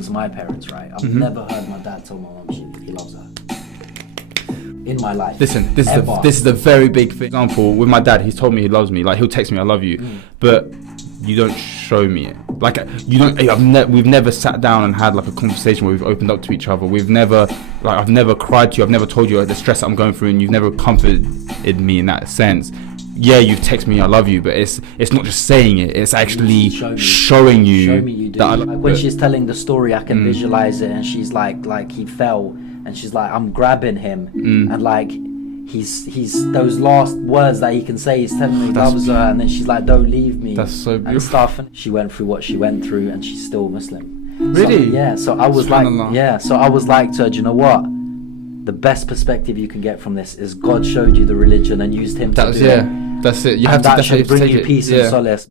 instance, my parents, right? I've never heard my dad tell my mum he loves her. In my life. Listen, this is a very big thing. For example, with my dad, he's told me he loves me. Like, he'll text me, I love you. But you don't show me it. Like, we've never sat down and had like a conversation where we've opened up to each other. I've never cried to you. I've never told you the stress that I'm going through, and you've never comforted me in that sense. Yeah, you've texted me I love you, but it's not just saying it, it's actually showing you. Show me you do. Like when she's telling the story, I can visualize it, and she's like he fell, and she's like, I'm grabbing him, and like he's those last words that he can say, he's telling me he loves her, and then she's like, don't leave me. That's so beautiful. And stuff. And she went through what she went through, and she's still Muslim. Really? So I was like, to her, do you know what? The best perspective you can get from this is God showed you the religion and used him to do it. That's it. You and have that to should bring you peace and solace.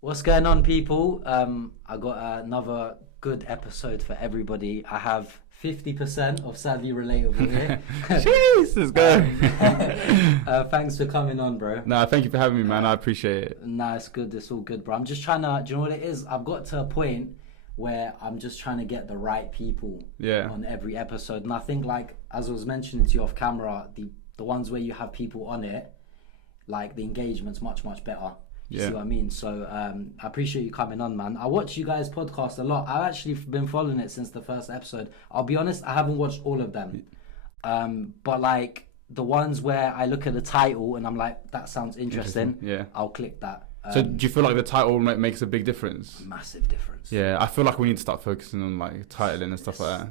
What's going on, people? I got another good episode for everybody. I have 50% of Sadly Relatable here. Jeez, let's go. Thanks for coming on, bro. No, thank you for having me, man. I appreciate it. Nah, it's good. It's all good, bro. I'm just trying to, do you know what it is? I've got to a point where I'm just trying to get the right people on every episode. And I think, like, as I was mentioning to you off camera, the ones where you have people on it, like, the engagement's much, much better. You see what I mean? So I appreciate you coming on, man. I watch you guys' podcast a lot. I've actually been following it since the first episode. I'll be honest, I haven't watched all of them. But like the ones where I look at the title and I'm like, that sounds interesting. Yeah. I'll click that. So do you feel like the title makes a big difference? Massive difference. Yeah, I feel like we need to start focusing on like titling and stuff like that.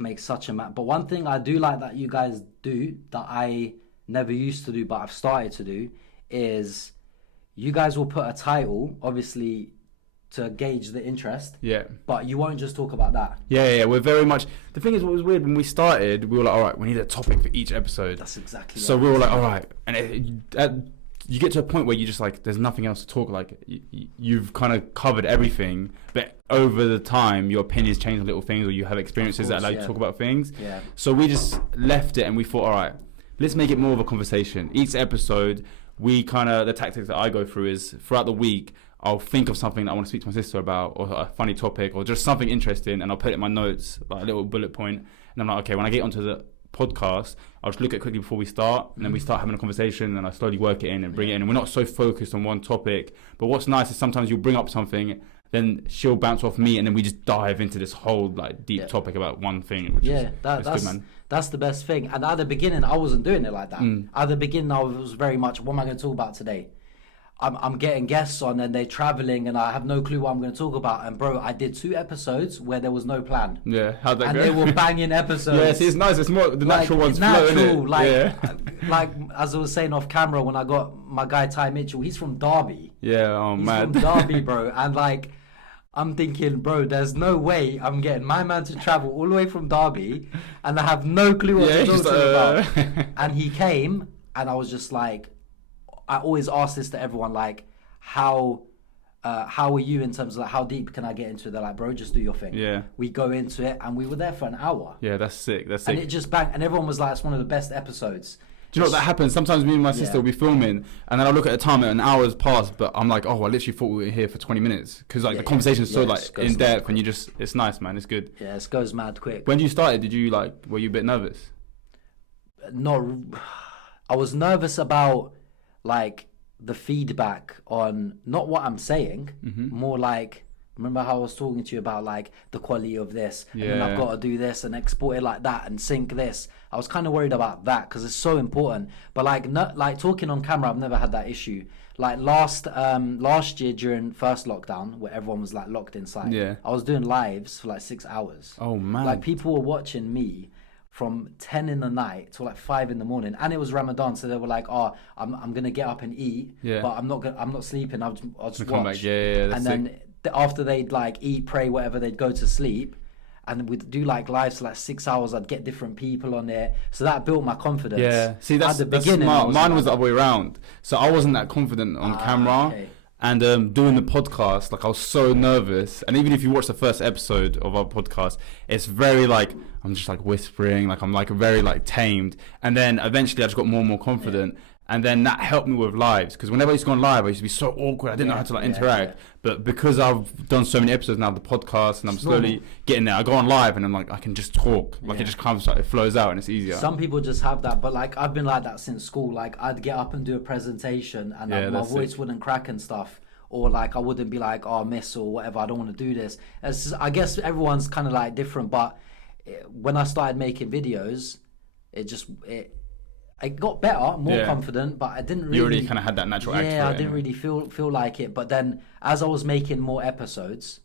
Makes such a But one thing I do like that you guys do that I never used to do, but I've started to do, is you guys will put a title, obviously, to gauge the interest. Yeah. But you won't just talk about that. Yeah. We're very much... The thing is, what was weird, when we started, we were like, all right, we need a topic for each episode. That's exactly So we were like, all right. And you get to a point where you just like, there's nothing else to talk. Like, you've kind of covered everything. But over the time, your opinions change on little things, or you have experiences that allow you to talk about things. Yeah. So we just left it and we thought, all right, let's make it more of a conversation. Each episode... the tactics that I go through is throughout the week, I'll think of something that I want to speak to my sister about, or a funny topic, or just something interesting, and I'll put it in my notes, like a little bullet point. And I'm like, okay, when I get onto the podcast, I'll just look at it quickly before we start, and then we start having a conversation, and I slowly work it in and bring it in. And we're not so focused on one topic. But what's nice is sometimes you'll bring up something, then she'll bounce off me, and then we just dive into this whole like deep topic about one thing. Which is good, man. That's the best thing. And at the beginning, I wasn't doing it like that. At the beginning, I was very much, what am I going to talk about today? I'm getting guests on and they're traveling and I have no clue what I'm going to talk about. And bro, I did 2 episodes where there was no plan. Yeah, how'd that go? And they were banging episodes. Yeah, see, it's nice. It's more the natural ones flowing. Like as I was saying off camera, when I got my guy Ty Mitchell, he's from Derby. Yeah, he's mad. From Derby, bro. And like, I'm thinking, bro, there's no way I'm getting my man to travel all the way from Derby and I have no clue what to talk to him about. And he came and I was just like, I always ask this to everyone, like, how are you in terms of like, how deep can I get into it? They're like, bro, just do your thing. Yeah. We go into it and we were there for an hour. Yeah, that's sick. And it just banged. And everyone was like, it's one of the best episodes. Do you know what that happens? Sometimes me and my sister will be filming, and then I look at the time and an hour's passed, but I'm like, oh, I literally thought we were here for 20 minutes because like the conversation is so like in depth, and it's nice, man. It's good. Yeah, it goes mad quick. When you started, were you a bit nervous? No, I was nervous about like the feedback on not what I'm saying, more like. Remember how I was talking to you about like the quality of this, and then I've got to do this and export it like that and sync this. I was kind of worried about that because it's so important. But like talking on camera, I've never had that issue. Like last year during first lockdown, where everyone was like locked inside, I was doing lives for like 6 hours. Oh man! Like people were watching me from 10 in the night to like 5 in the morning, and it was Ramadan, so they were like, "Oh, I'm gonna get up and eat, but I'm not sleeping. I'll just watch." Back. Yeah, and then. After they'd like eat, pray, whatever, they'd go to sleep, and we'd do like lives for like 6 hours. I'd get different people on there, so that built my confidence. Yeah, see, that's smart. Mine was the other way around. So I wasn't that confident on camera, And doing the podcast, like I was so nervous. And even if you watch the first episode of our podcast, it's very like, I'm just like whispering, like I'm like very like tamed. And then eventually I just got more and more confident. Yeah. And then that helped me with lives. Because whenever I used to go on live, I used to be so awkward. I didn't know how to like interact. Yeah. But because I've done so many episodes now of the podcast and I'm slowly getting there, I go on live and I'm like, I can just talk. Like it just comes, like, it flows out and it's easier. Some people just have that. But like I've been like that since school. Like I'd get up and do a presentation and like, my voice wouldn't crack and stuff. Or like I wouldn't be like, oh, miss or whatever. I don't want to do this. I guess everyone's kind of like different. But when I started making videos, I got better, more confident, but I didn't really... You already kind of had that natural act. Yeah, I didn't really feel like it. But then as I was making more episodes,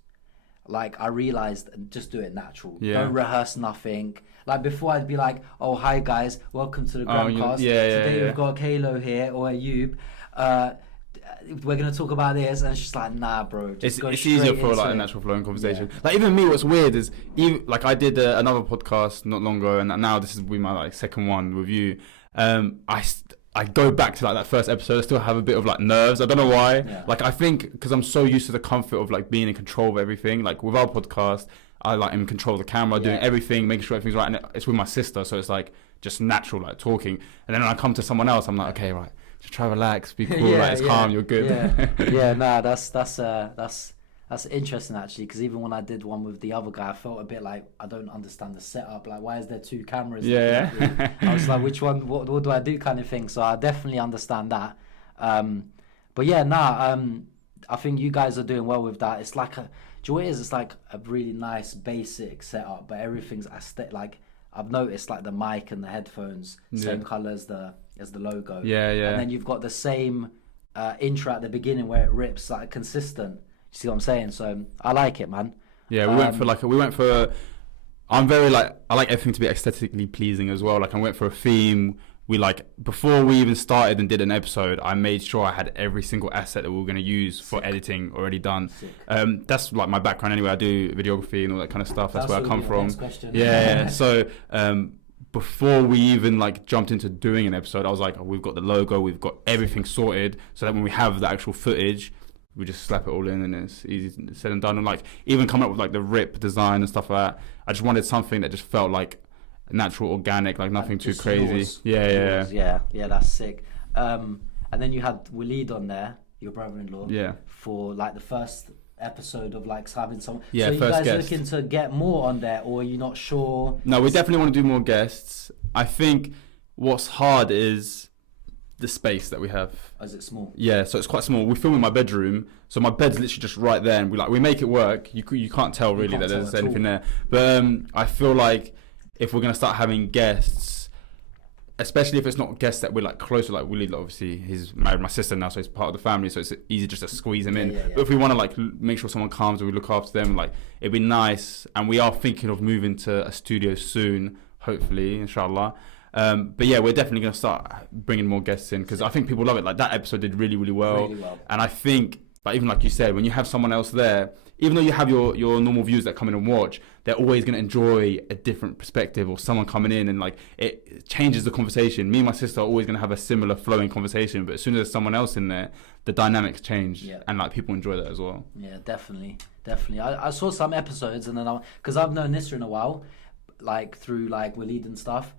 like I realized, just do it natural. Yeah. Don't rehearse nothing. Like before I'd be like, oh, hi guys, welcome to the GramCast. Today we've got Kalo here, or Ayub. We're going to talk about this. And it's just like, nah, bro. It's easier for like a natural flowing conversation. Yeah. Like even me, what's weird is, like I did another podcast not long ago, and now this is my like second one with you. I go back to like that first episode. I still have a bit of like nerves. I don't know why. Yeah. Like I think because I'm so used to the comfort of like being in control of everything. Like with our podcast, I like am in control of the camera, doing everything, making sure everything's right. And it's with my sister, so it's like just natural, like talking. And then when I come to someone else, I'm like, okay, right, just try relax, be cool, like it's calm, you're good. Nah, that's interesting actually, because even when I did one with the other guy, I felt a bit like I don't understand the setup. Like, why is there two cameras? Yeah. I was like, which one? What do I do? Kind of thing. So I definitely understand that. But yeah, I think you guys are doing well with that. It's like do you know what it is? It's like a really nice basic setup, but everything's like I've noticed like the mic and the headphones same color as the logo. Yeah. And then you've got the same intro at the beginning where it rips, like consistent. See what I'm saying? So I like it, man. Yeah, we went for I'm very like, I like everything to be aesthetically pleasing as well. Like I went for a theme. We like, before we even started and did an episode, I made sure I had every single asset that we were going to use for editing already done. That's like my background anyway. I do videography and all that kind of stuff. That's where I come from. Yeah. So before we even like jumped into doing an episode, I was like, we've got the logo, we've got everything sorted, so that when we have the actual footage, we just slap it all in and it's easy said and done. And like even coming up with like the rip design and stuff like that, I just wanted something that just felt like natural, organic, like nothing too crazy. Yeah, that's sick. And then you had Waleed on there, your brother-in-law, for like the first episode of like having someone. So you guys guest. Looking to get more on there, or are you not sure? No, we definitely want to do more guests. I think what's hard is the space that we have. Is it small? Yeah, so it's quite small. We film in my bedroom, so my bed's literally just right there, and we make it work. You can't tell really that there's anything there. But I feel like if we're gonna start having guests, especially if it's not guests that we're like close to, like Willie, obviously he's married my sister now, so he's part of the family, so it's easy just to squeeze him in. But if we want to like make sure someone comes and we look after them, like it'd be nice. And we are thinking of moving to a studio soon, hopefully, inshallah. But yeah, we're definitely going to start bringing more guests in, because I think people love it. Like that episode did really, really well. And I think, like even like you said, when you have someone else there, even though you have your normal viewers that come in and watch, they're always going to enjoy a different perspective, or someone coming in, and like it changes the conversation. Me and my sister are always going to have a similar flowing conversation, but as soon as there's someone else in there, the dynamics change, and like people enjoy that as well. Yeah, definitely. I saw some episodes, and then because I've known Nisra in a while, like through like Waleed and stuff.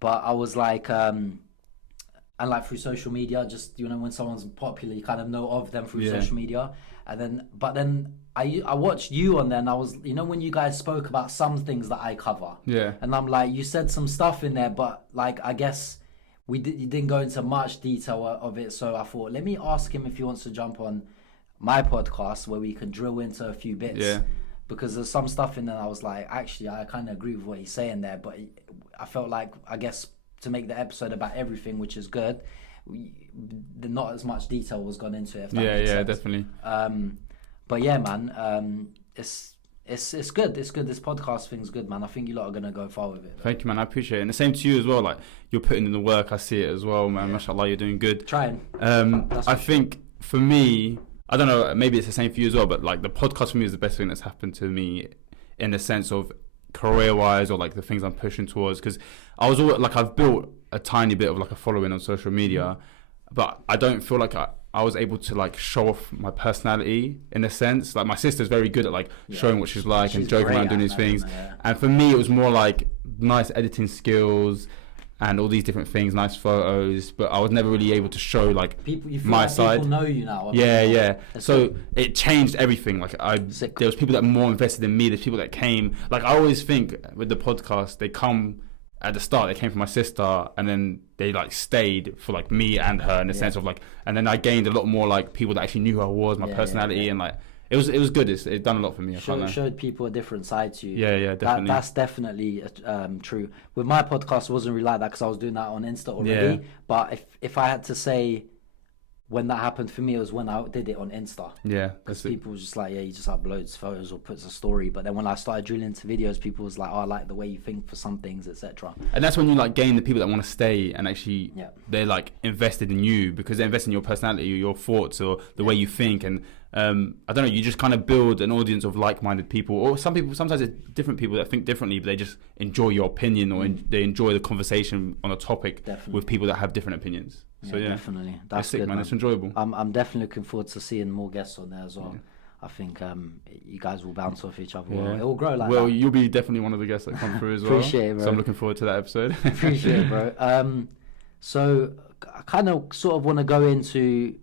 But I was like, and like through social media, just, you know, when someone's popular, you kind of know of them through social media. And then I watched you on there, and I was, you know, when you guys spoke about some things that I cover. Yeah. And I'm like, you said some stuff in there, but like, I guess you didn't go into much detail of it. So I thought, let me ask him if he wants to jump on my podcast where we can drill into a few bits. Yeah. Because there's some stuff in there I was like, actually, I kind of agree with what he's saying there, but I felt like, I guess, to make the episode about everything, which is good, not as much detail was gone into it. If that makes sense. Definitely. But yeah, man, it's good. It's good. This podcast thing's good, man. I think you lot are gonna go far with it. Thank you, man. I appreciate it, and the same to you as well. Like, you're putting in the work. I see it as well, man. Mashallah, you're doing good. Trying. I think for me, I don't know, maybe it's the same for you as well, but like the podcast for me is the best thing that's happened to me in the sense of career-wise, or like the things I'm pushing towards, because I was always like, I've built a tiny bit of like a following on social media, but I don't feel like I was able to like show off my personality in a sense. Like my sister's very good at like showing what she's like and joking around doing these things. And for me, it was more like nice editing skills and all these different things, nice photos. But I was never really able to show like people, you feel my like side. People know you now. So it changed everything. Like there was people that were more invested in me. There's people that came. Like I always think with the podcast, they come. At the start, they came from my sister, and then they like stayed for like me and her in the sense of like, and then I gained a lot more like people that actually knew who I was, my personality, and like it was good. It done a lot for me. Showed people a different side to you. Yeah, definitely. That's definitely true. With my podcast, it wasn't really like that because I was doing that on Insta already. But if I had to say when that happened for me, it was when I did it on Insta. Yeah. Because people was just like, he just uploads photos or puts a story. But then when I started drilling into videos, people was like, I like the way you think for some things, etc. And that's when you like gain the people that want to stay and actually they're like invested in you because they invest in your personality, your thoughts, or the way you think. And I don't know, you just kind of build an audience of like-minded people. Or sometimes it's different people that think differently, but they just enjoy your opinion or they enjoy the conversation on a topic with people that have different opinions. So definitely. That's sick, good, man. It's enjoyable. I'm definitely looking forward to seeing more guests on there as well. I think you guys will bounce off each other. It will grow like that. Well, you'll be definitely one of the guests that come through as well. Appreciate it, bro. So I'm looking forward to that episode. Appreciate it, bro. So I kind of sort of want to go into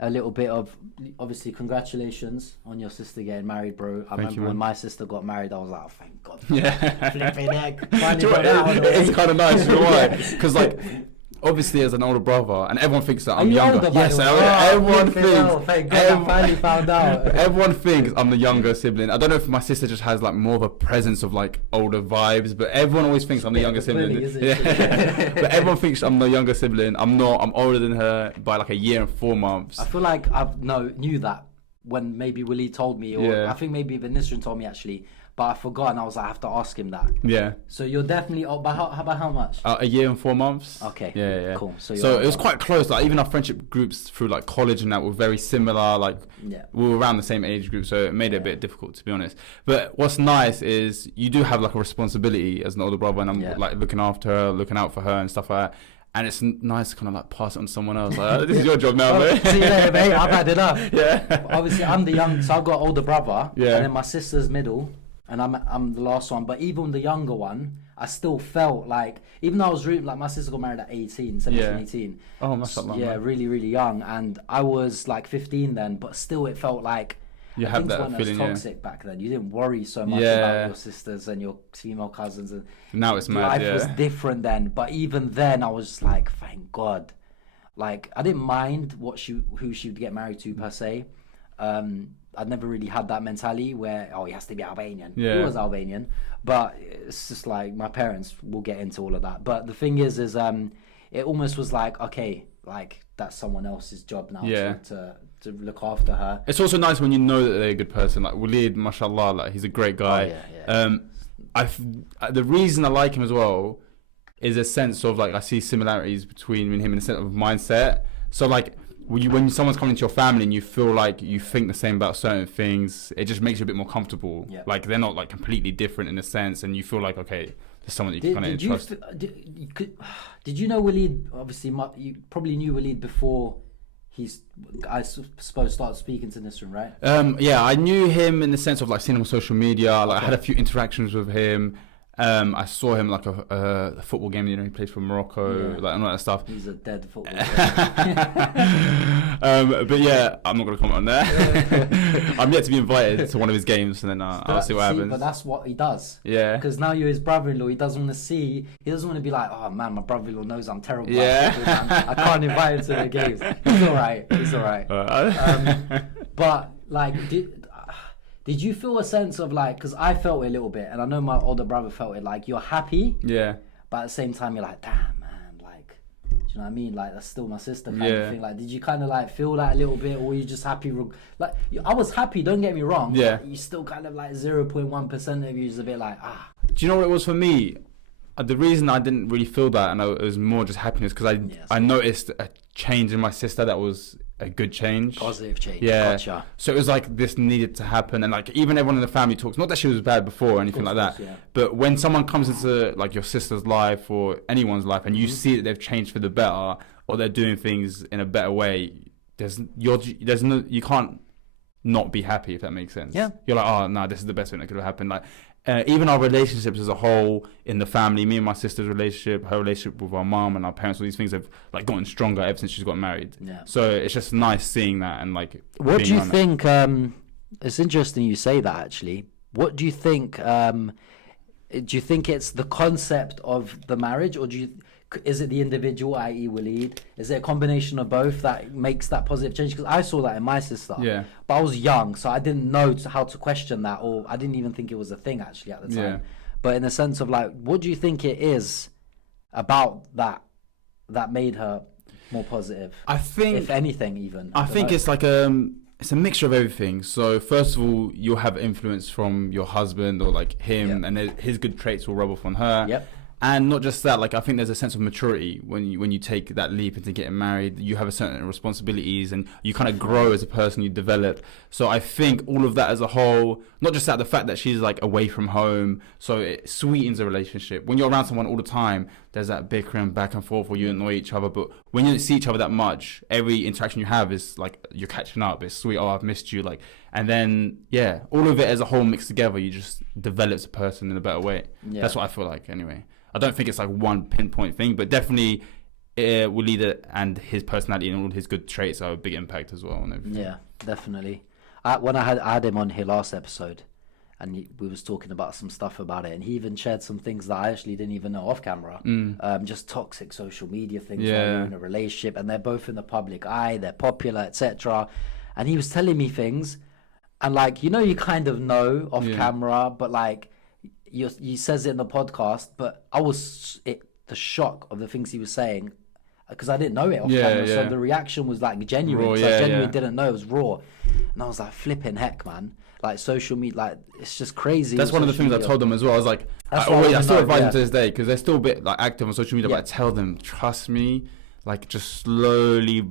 a little bit of, obviously, congratulations on your sister getting married, bro. I remember when my sister got married, I was like, oh, thank God. Flipping heck. It's kind of nice, you know why? Because like, obviously as an older brother, and everyone thinks that I'm younger. Yes, everyone thinks. Thank God I finally found out. Everyone thinks I'm the younger sibling. I don't know if my sister just has like more of a presence of like older vibes, but everyone always thinks I'm the younger sibling. But everyone thinks I'm the younger sibling. I'm not. I'm older than her by like a year and 4 months. I feel like I knew that when maybe Willie told me, or I think maybe even Nisrin told me actually. But I forgot, and I was like, I have to ask him that. Yeah. So you're definitely by how much? A year and 4 months. Okay. Yeah. Cool. So it was quite close. Like even our friendship groups through like college and that were very similar. Like we were around the same age group, so it made it a bit difficult to be honest. But what's nice is you do have like a responsibility as an older brother, and I'm like looking after her, looking out for her, and stuff like that. And it's nice to kind of like pass it on to someone else. Like, this is your job now, mate. See you later, mate. I've had enough. Yeah. Obviously, I'm the young, so I've got older brother. Yeah. And then my sister's middle. And I'm the last one, but even the younger one, I still felt like, even though I was really, like my sister got married at 17, 18. Oh, mashallah. Yeah, really, really young. And I was like 15 then, but still it felt like you had that feeling, as toxic back then. You didn't worry so much about your sisters and your female cousins. And now it's mad, life was different then. But even then, I was like, thank God. Like, I didn't mind who she would get married to per se. I'd never really had that mentality where, he has to be Albanian. Yeah. He was Albanian. But it's just like, my parents will get into all of that. But the thing is it almost was like, okay, like, that's someone else's job now to look after her. It's also nice when you know that they're a good person. Like, Walid, mashallah, like, he's a great guy. The reason I like him as well is a sense of, like, I see similarities between him and a sense of mindset. So, like, when someone's coming into your family and you feel like you think the same about certain things, it just makes you a bit more comfortable. Yeah. Like they're not like completely different in a sense, and you feel like, okay, there's someone that you can kind of trust. Did you know Walid? Obviously, you probably knew Walid before I suppose started speaking to Nisrin, right? Yeah, I knew him in the sense of like seeing him on social media. Like I had a few interactions with him. I saw him like a football game. You know, he plays for Morocco, like and all that stuff. He's a dead football but yeah, I'm not going to comment on that. I'm yet to be invited to one of his games, and then I'll see what happens. But that's what he does. Yeah. Because now you're his brother-in-law. He doesn't want to be like, oh man, my brother-in-law knows I'm terrible. Yeah. I can't invite him to the games. He's all right. But like, did you feel a sense of like, because I felt it a little bit, and I know my older brother felt it, like you're happy, but at the same time you're like, damn man, like, do you know what I mean? Like that's still my sister kind of thing. Like, did you kind of like feel that a little bit, or were you just happy? Like, I was happy, don't get me wrong. Yeah. But you still kind of like 0.1% of you is a bit like, Do you know what it was for me? The reason I didn't really feel that, and it was more just happiness, because I noticed a change in my sister that was a good change, positive change. Gotcha. So it was like this needed to happen, and like even everyone in the family talks, not that she was bad before or anything like that, but when someone comes into like your sister's life or anyone's life and you see that they've changed for the better, or they're doing things in a better way, you can't not be happy, if that makes sense. Yeah. You're like, oh no, this is the best thing that could have happened. Like even our relationships as a whole in the family, me and my sister's relationship, her relationship with our mom and our parents, all these things have like gotten stronger ever since she's got married. Yeah. So it's just nice seeing that and like. What do you think? It's interesting you say that actually. What do you think? Do you think it's the concept of the marriage, or is it the individual, i.e. Waleed? Is it a combination of both that makes that positive change? Because I saw that in my sister. Yeah. But I was young, so I didn't know how to question that, or I didn't even think it was a thing actually at the time. Yeah. But in the sense of like, what do you think it is about that made her more positive? I think, if anything, even. I think it's like it's a mixture of everything. So first of all, you'll have influence from your husband or like him, and his good traits will rub off on her. Yep. And not just that, like I think there's a sense of maturity when you take that leap into getting married. You have a certain responsibilities, and you kind of grow as a person. You develop. So I think all of that as a whole, not just that, the fact that she's like away from home, so it sweetens a relationship. When you're around someone all the time, there's that bickering back and forth where you annoy each other. But when you don't see each other that much, every interaction you have is like you're catching up. It's sweet. Oh, I've missed you. Like, and then all of it as a whole mixed together, you just develops a person in a better way. Yeah. That's what I feel like anyway. I don't think it's like one pinpoint thing, but definitely Waleed and his personality and all his good traits are a big impact as well on everything. Yeah, definitely. When I had him on here last episode, and we was talking about some stuff about it, and he even shared some things that I actually didn't even know off camera. Just toxic social media things. While you're in a relationship, and they're both in the public eye, they're popular, etc. And he was telling me things, and like you kind of know off camera, but like. He says it in the podcast, but I was the shock of the things he was saying because I didn't know it off camera. So the reaction was like genuine. Raw, I genuinely didn't know it was raw, and I was like, flipping heck, man! Like social media, like it's just crazy. That's one of the things I told them as well. I was like, I still advise them to this day because they're still a bit like active on social media. But I tell them, trust me, like just slowly,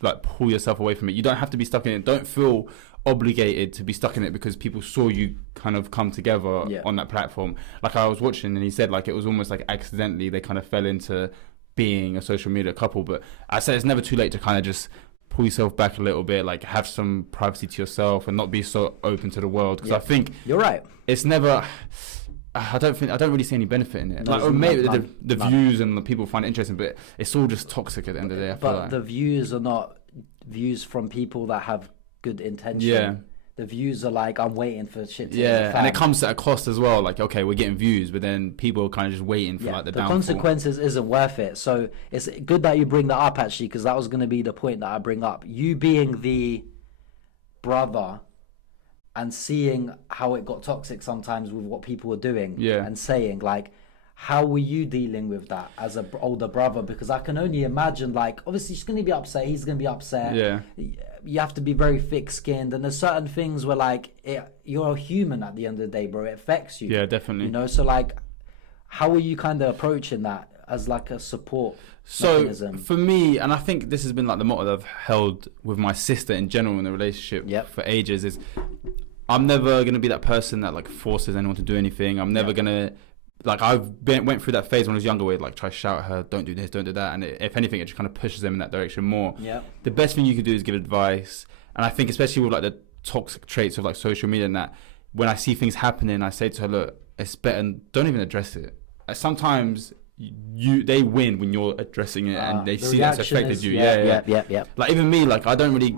like pull yourself away from it. You don't have to be stuck in it. Don't feel obligated to be stuck in it because people saw you kind of come together on that platform. Like I was watching and he said like it was almost like accidentally they kind of fell into being a social media couple. But I said it's never too late to kind of just pull yourself back a little bit, like have some privacy to yourself and not be so open to the world. Because I think you're right. It's never. I don't really see any benefit in it. Like, maybe the views and the people find it interesting, but it's all just toxic at the end of the day. I feel like the views are not views from people that have good intention. Yeah. The views are like, I'm waiting for shit to and it comes at a cost as well. Like, okay, we're getting views, but then people are kind of just waiting for like the downfall. Consequences isn't worth it. So it's good that you bring that up actually, because that was going to be the point that I bring up. You being the brother and seeing how it got toxic sometimes with what people were doing and saying, like, how were you dealing with that as an older brother? Because I can only imagine, like, obviously she's going to be upset, he's going to be upset. Yeah. You have to be very thick-skinned, and there's certain things where, like, you're a human at the end of the day, bro. It affects you. Yeah, definitely. So, like, how are you kind of approaching that as, like, a support mechanism? For me, and I think this has been, like, the motto that I've held with my sister in general in the relationship for ages, is I'm never going to be that person that, like, forces anyone to do anything. I'm never going to... Like, went through that phase when I was younger where, like, try to shout at her, don't do this, don't do that. And if anything, it just kind of pushes them in that direction more. Yeah. The best thing you can do is give advice. And I think especially with, like, the toxic traits of, like, social media and that, when I see things happening, I say to her, look, it's better, don't even address it. Sometimes they win when you're addressing it and they see that's affected you. Yeah. Like, even me, like, I don't really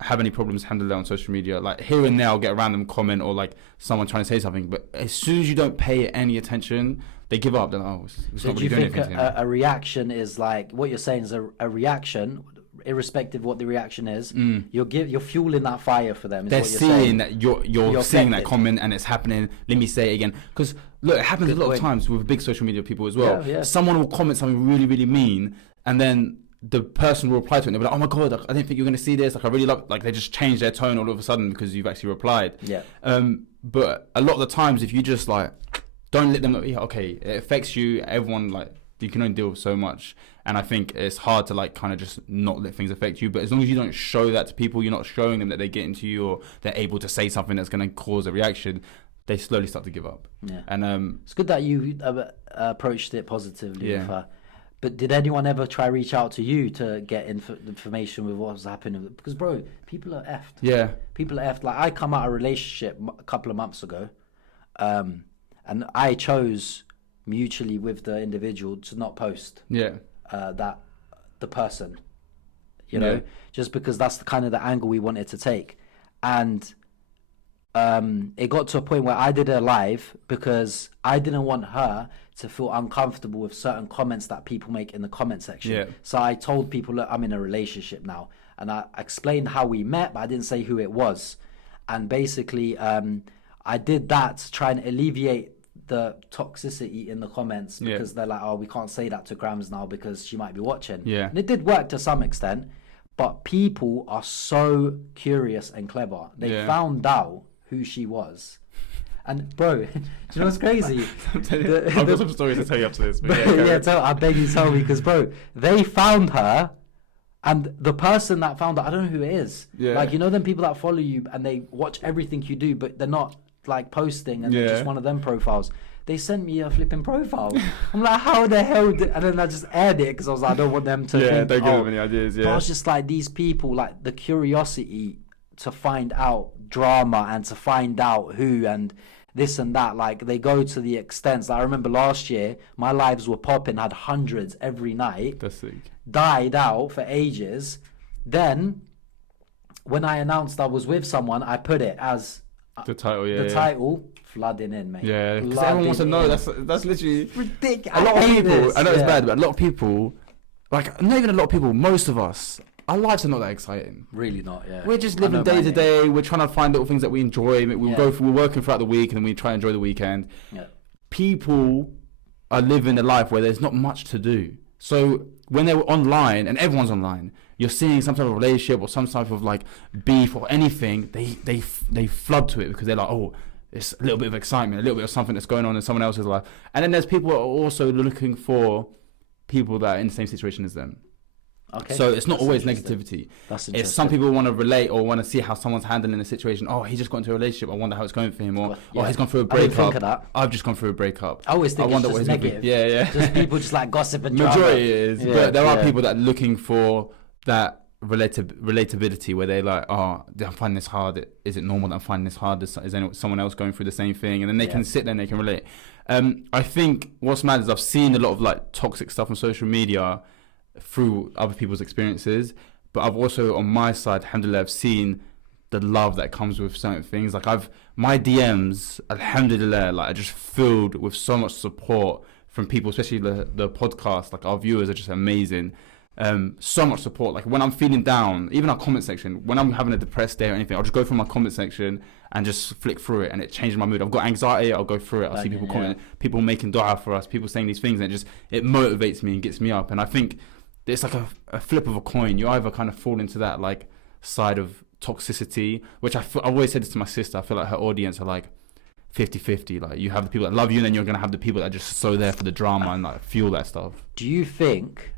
have any problems handling it on social media. Like, here and there I'll get a random comment or like someone trying to say something, but as soon as you don't pay it any attention, they give up. They're like, it's not really doing anything. So do you think a reaction is like, what you're saying is a reaction, irrespective of what the reaction is, you're fueling that fire for them. They're seeing that you're seeing that comment and it's happening. Let me say it again, because look, it happens a lot of times with big social media people as well. Someone will comment something really, really mean, and then the person will reply to it and they'll be like, oh my god, I didn't think you were going to see this, like I really love, like they just change their tone all of a sudden because you've actually replied. But a lot of the times if you just like don't let them know, okay, it affects you, everyone, like you can only deal with so much, and I think it's hard to like kind of just not let things affect you. But as long as you don't show that to people, you're not showing them that they get into you or they're able to say something that's going to cause a reaction, they slowly start to give up. And it's good that you approached it positively with her. But did anyone ever try reach out to you to get information with what was happening? Because, bro, people are effed. Yeah. People are effed. Like, I come out of a relationship a couple of months ago, and I chose mutually with the individual to not post that the person, you know, just because that's the kind of the angle we wanted to take. And it got to a point where I did a live because I didn't want her to feel uncomfortable with certain comments that people make in the comment section. Yeah. So I told people, look, I'm in a relationship now. And I explained how we met, but I didn't say who it was. And basically, I did that to try and alleviate the toxicity in the comments, because they're like, oh, we can't say that to Grams now because she might be watching. Yeah. And it did work to some extent, but people are so curious and clever. They found out who she was. And bro, do you know what's crazy? I've got some stories to tell you after this. But I beg you tell me, because bro, they found her, and the person that found her, I don't know who it is. Yeah. Like, you know them people that follow you and they watch everything you do, but they're not like posting, and they're just one of them profiles. They sent me a flipping profile. I'm like, how the hell and then I just aired it because I was like, I don't want them to think, don't give them any ideas. But I was just like, these people, like the curiosity to find out drama and to find out who and this and that, like they go to the extents. I remember last year my lives were popping, had hundreds every night. That's sick. Died out for ages. Then when I announced I was with someone, I put it as the title, title, flooding in, mate. Yeah, because everyone wants to know. That's literally ridiculous. A lot of people, I know it's bad, but a lot of people, like not even a lot of people, most of us, our lives are not that exciting. Really not, yeah. We're just living day to day. We're trying to find little things that we enjoy. We're working throughout the week, and then we try and enjoy the weekend. Yeah. People are living a life where there's not much to do. So when they're online, and everyone's online, you're seeing some type of relationship or some type of like beef or anything, they flood to it because they're like, oh, it's a little bit of excitement, a little bit of something that's going on in someone else's life. And then there's people who are also looking for people that are in the same situation as them. Okay. So it's not always negativity. That's interesting. If some people want to relate or want to see how someone's handling a situation, oh, he just got into a relationship, I wonder how it's going for him, or he's gone through a breakup. I didn't think of that. I've just gone through a breakup. I always think it's just negative. Yeah. Just people just like gossip and drama. Majority is, but there are people that are looking for that relatability where they're like, oh, I'm finding this hard. Is it normal that I'm finding this hard? Is someone else going through the same thing? And then they can sit there and they can relate. I think what's mad is I've seen a lot of like toxic stuff on social media through other people's experiences, but I've also on my side, alhamdulillah, I've seen the love that comes with certain things. Like my DMs, alhamdulillah, like are just filled with so much support from people, especially the podcast. Like our viewers are just amazing. So much support. Like when I'm feeling down, even our comment section, when I'm having a depressed day or anything, I'll just go through my comment section and just flick through it, and it changes my mood. I've got anxiety, I'll go through it. I'll see people comment, people making dua for us, people saying these things, and it motivates me and gets me up. And I think it's like a flip of a coin. You either kind of fall into that like side of toxicity, which I always said this to my sister, I feel like her audience are like 50-50. Like you have the people that love you, and then you're going to have the people that are just so there for the drama and like fuel that stuff. Do you think,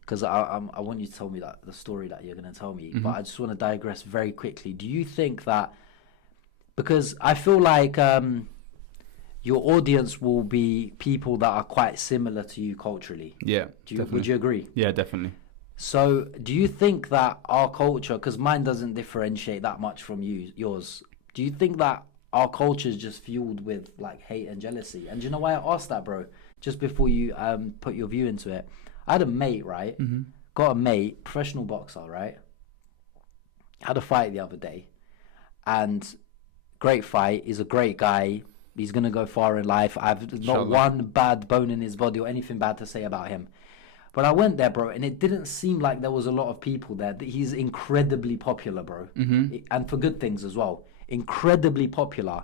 because I want you to tell me that the story that you're going to tell me, but I just want to digress very quickly. Do you think that, because I feel like your audience will be people that are quite similar to you culturally. Yeah, would you agree? Yeah, definitely. So do you think that our culture, because mine doesn't differentiate that much from yours, do you think that our culture is just fueled with like hate and jealousy? And do you know why I asked that, bro? Just before you put your view into it. I had a mate, right? Got a mate, professional boxer, right? Had a fight the other day. And great fight. He's a great guy. He's going to go far in life. I've not one bad bone in his body or anything bad to say about him. But I went there, bro, and it didn't seem like there was a lot of people there. He's incredibly popular, bro. And for good things as well. Incredibly popular.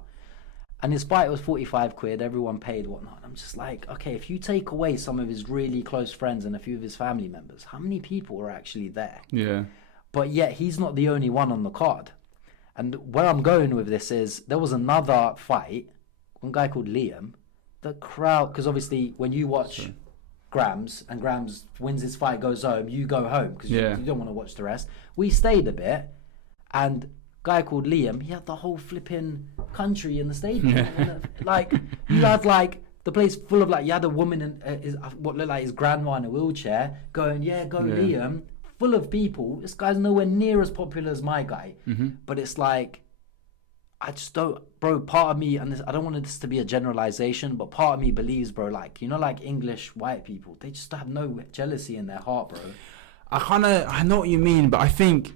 And his fight was 45 quid. Everyone paid, whatnot. And I'm just like, okay, if you take away some of his really close friends and a few of his family members, how many people are actually there? Yeah. But yet he's not the only one on the card. And where I'm going with this is there was another fight, one guy called Liam. The crowd, because obviously when you watch Grams and Grams wins his fight, goes home, you go home because you don't want to watch the rest. We stayed a bit, and guy called Liam, he had the whole flipping country in the stadium. Like you had like the place full of like, you had a woman in what looked like his grandma in a wheelchair going, Liam, full of people. This guy's nowhere near as popular as my guy. But it's like, I just don't, bro, part of me, and this, I don't want this to be a generalization, but part of me believes, bro, like, you know, like English white people, they just have no jealousy in their heart, bro. I know what you mean, but I think,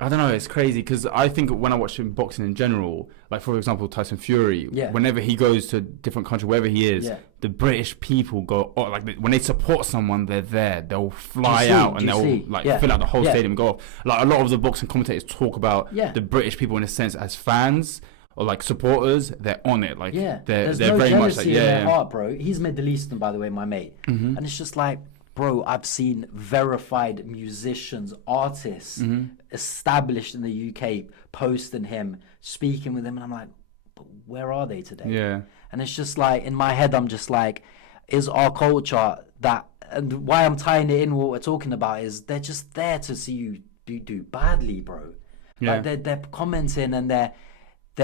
I don't know, it's crazy, because I think when I watch boxing in general, like, for example, Tyson Fury, whenever he goes to a different country, wherever he is, the British people go, when they support someone, they're there. They'll fly out and they'll fill out the whole stadium and go off. Like, a lot of the boxing commentators talk about the British people in a sense as fans or like supporters. They're on it. Like, they're no very much like, in their heart, bro. He's Middle Eastern, by the way, my mate. And it's just like, bro, I've seen verified musicians, artists established in the UK posting him, speaking with him, and I'm like, but where are they today? Yeah. And it's just like, in my head, I'm just like, is our culture that, and why I'm tying it in what we're talking about is they're just there to see you do badly, bro. Like they're commenting and they're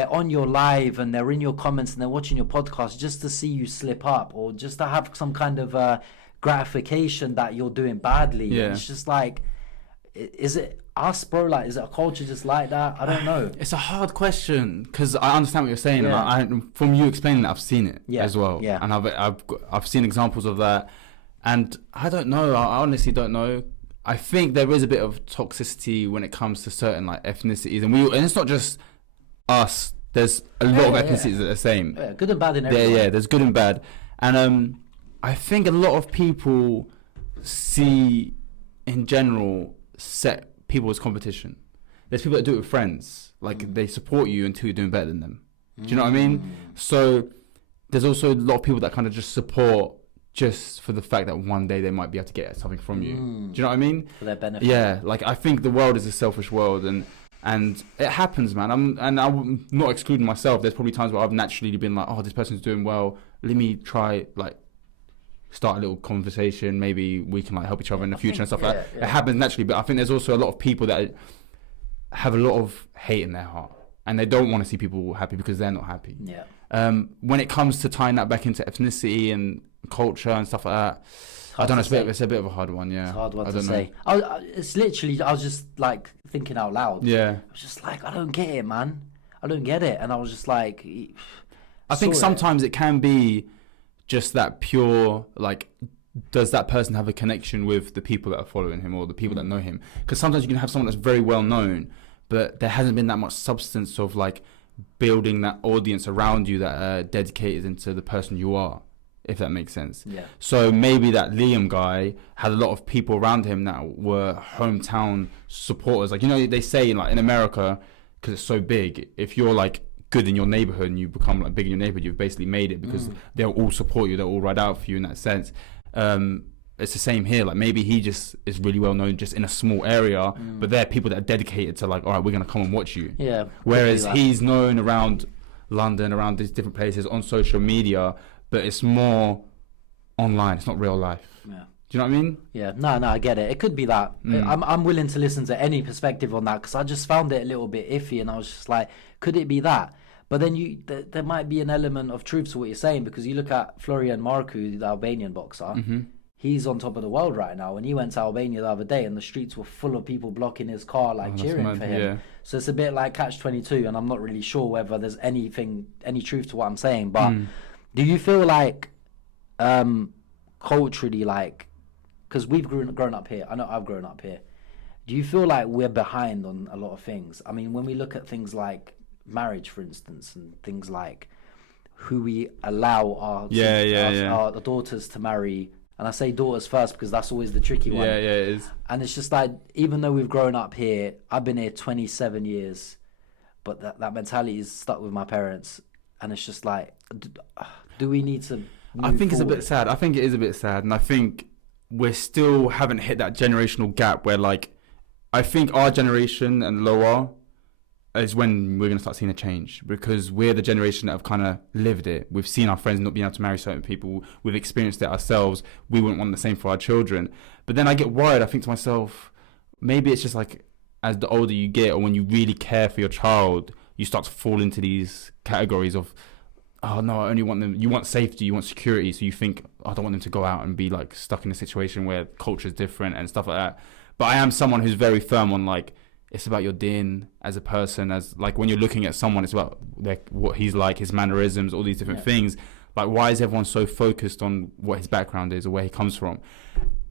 on your live and they're in your comments and they're watching your podcast just to see you slip up or just to have some kind of gratification that you're doing badly. And it's just like, is it us, bro? Like, is it a culture just like that? I don't know. It's a hard question because I understand what you're saying, and I from you explaining that, I've seen it as well, and I've seen examples of that, and I don't know. I honestly don't know. I think there is a bit of toxicity when it comes to certain like ethnicities, and it's not just us. There's a lot of ethnicities that are the same. Yeah, good and bad in everyone. There's good and bad, and I think a lot of people see, in general, set people as competition. There's people that do it with friends, like they support you until you're doing better than them. Do you know what I mean? So there's also a lot of people that kind of just support just for the fact that one day they might be able to get something from you. Do you know what I mean? For their benefit. Yeah, like I think the world is a selfish world, and it happens, man. I'm not excluding myself. There's probably times where I've naturally been like, oh, this person's doing well. Let me try like start a little conversation. Maybe we can like help each other in the future and stuff like that. It happens naturally, but I think there's also a lot of people that have a lot of hate in their heart and they don't want to see people happy because they're not happy. When it comes to tying that back into ethnicity and culture and stuff like that, I don't know. It's a bit of a hard one. It's a hard one to say. It's literally, I was just like thinking out loud. I was just like, I don't get it, man. I don't get it. And I was just like, I think sometimes it can be just that pure, like, does that person have a connection with the people that are following him or the people that know him? Because sometimes you can have someone that's very well known, but there hasn't been that much substance of like building that audience around you that are dedicated into the person you are, if that makes sense. So maybe that Liam guy had a lot of people around him that were hometown supporters. Like, you know, they say like in America, because it's so big, if you're like good in your neighborhood and you become like big in your neighborhood, you've basically made it because they'll all support you, they'll all ride out for you in that sense. It's the same here. Like maybe he just is really well known just in a small area, but there are people that are dedicated to like, all right, we're gonna come and watch you. Whereas he's known around London, around these different places on social media, but it's more online. It's not real life. Do you know what I mean? No, I get it. It could be that. I'm willing to listen to any perspective on that because I just found it a little bit iffy, and I was just like, could it be that? But then there might be an element of truth to what you're saying, because you look at Florian Marku, the Albanian boxer. He's on top of the world right now, and he went to Albania the other day, and the streets were full of people blocking his car, like cheering for him. So it's a bit like Catch-22, and I'm not really sure whether there's any truth to what I'm saying. But do you feel like culturally, like, because we've grown up here, I know I've grown up here, do you feel like we're behind on a lot of things? I mean, when we look at things like marriage, for instance, and things like who we allow our daughters to marry, and I say daughters first because that's always the tricky one. It is. And it's just like, even though we've grown up here, I've been here 27 years, but that mentality is stuck with my parents, and it's just like, do we need to I think it's a bit sad. I think it is a bit sad, and I think we still haven't hit that generational gap where, like, I think our generation and lower is when we're going to start seeing a change, because we're the generation that have kind of lived it. We've seen our friends not being able to marry certain people. We've experienced it ourselves. We wouldn't want the same for our children. But then I get worried. I think to myself, maybe it's just like, as the older you get, or when you really care for your child, you start to fall into these categories of, oh no, I only want them. You want safety, you want security, so you think, I don't want them to go out and be like stuck in a situation where culture is different and stuff like that. But I am someone who's very firm on like, it's about your din as a person, as like when you're looking at someone, it's about like what he's like, his mannerisms, all these different things. Like, why is everyone so focused on what his background is or where he comes from?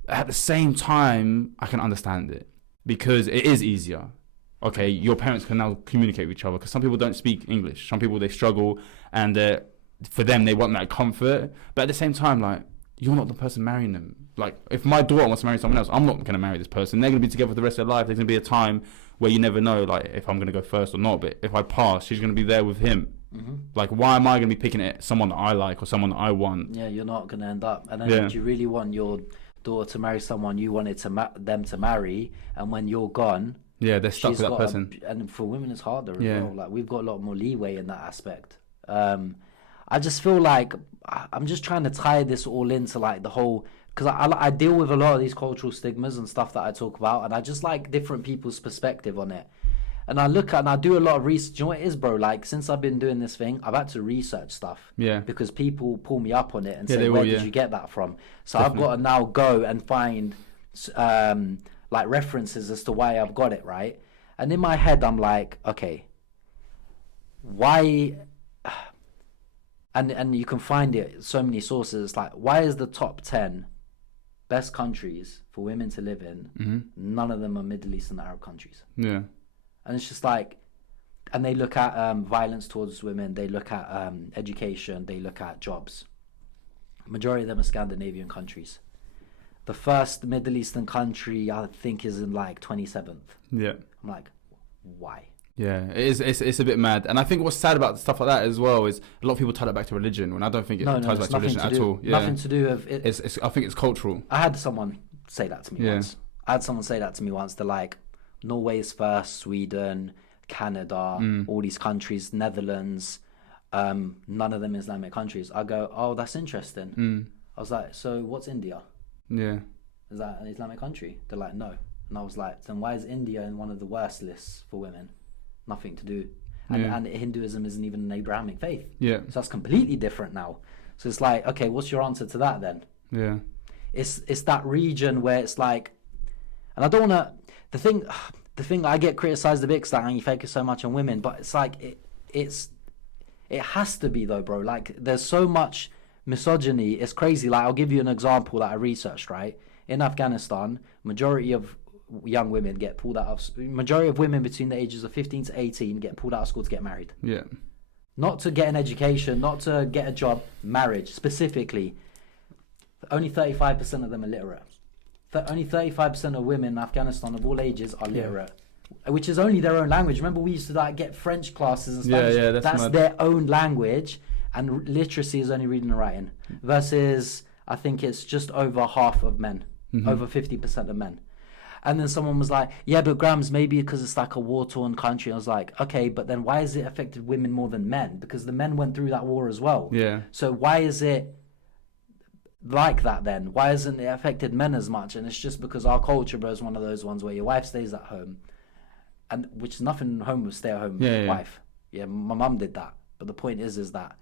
At the same time, I can understand it because it is easier. Okay, your parents can now communicate with each other because some people don't speak English. Some people, they struggle, and for them, they want that comfort. But at the same time, like, you're not the person marrying them. Like, if my daughter wants to marry someone else, I'm not going to marry this person. They're going to be together for the rest of their life. There's going to be a time where you never know, like, if I'm going to go first or not. But if I pass, she's going to be there with him. Mm-hmm. Like, why am I going to be picking it someone that I like or someone that I want? Yeah, you're not going to end up. And then do you really want your daughter to marry someone you wanted them to marry, and when you're gone, they're stuck with that person? And for women, it's harder as well. Like, we've got a lot more leeway in that aspect. I just feel like I'm just trying to tie this all into like the whole, because I deal with a lot of these cultural stigmas and stuff that I talk about, and I just like different people's perspective on it. And I look at and I do a lot of research. Do you know what it is, bro? Like, since I've been doing this thing, I've had to research stuff. Yeah. Because people pull me up on it and say, where did you get that from? So definitely. I've got to now go and find like references as to why I've got it, right? And in my head, I'm like, okay, why? And you can find it so many sources. Like, why is the top 10 best countries for women to live in, none of them are Middle East and Arab countries? Yeah. And it's just like, and they look at violence towards women, they look at education, they look at jobs. Majority of them are Scandinavian countries. The first Middle Eastern country, I think, is in like 27th. Yeah. I'm like, why? Yeah, it's a bit mad. And I think what's sad about stuff like that as well is a lot of people tie that back to religion, when I don't think it ties back to religion at all. Yeah. Nothing to do with it. I think it's cultural. I had someone say that to me once. They're like, Norway's first, Sweden, Canada, all these countries, Netherlands, none of them Islamic countries. I go, oh, that's interesting. I was like, so what's India? Yeah. Is that an Islamic country? They're like, no. And I was like, then why is India in one of the worst lists for women? Nothing to do. And Hinduism isn't even an Abrahamic faith. Yeah. So that's completely different now. So it's like, okay, what's your answer to that then? Yeah. It's that region where it's like, and I don't want to, the thing I get criticized a bit because like, you focus so much on women, but it's like, it has to be though, bro. Like, there's so much misogyny. It's crazy. Like, I'll give you an example that I researched, right? In Afghanistan, majority of young women get pulled out of, majority of women between the ages of 15 to 18 get pulled out of school to get married. Yeah. Not to get an education, not to get a job, marriage specifically. Only 35% of them are literate. Only 35% of women in Afghanistan of all ages are literate, which is only their own language. Remember, we used to like get French classes and Spanish. Yeah, that's their own language, and literacy is only reading and writing. Versus, I think it's just over half of men, over 50% of men. And then someone was like, yeah, but Grams, maybe because it's like a war-torn country. I was like, okay, but then why has it affected women more than men? Because the men went through that war as well. Yeah. So why is it like that then? Why hasn't it affected men as much? And it's just because our culture, bro, is one of those ones where your wife stays at home, and which is nothing wrong with stay-at-home wife. Yeah, my mum did that. But the point is that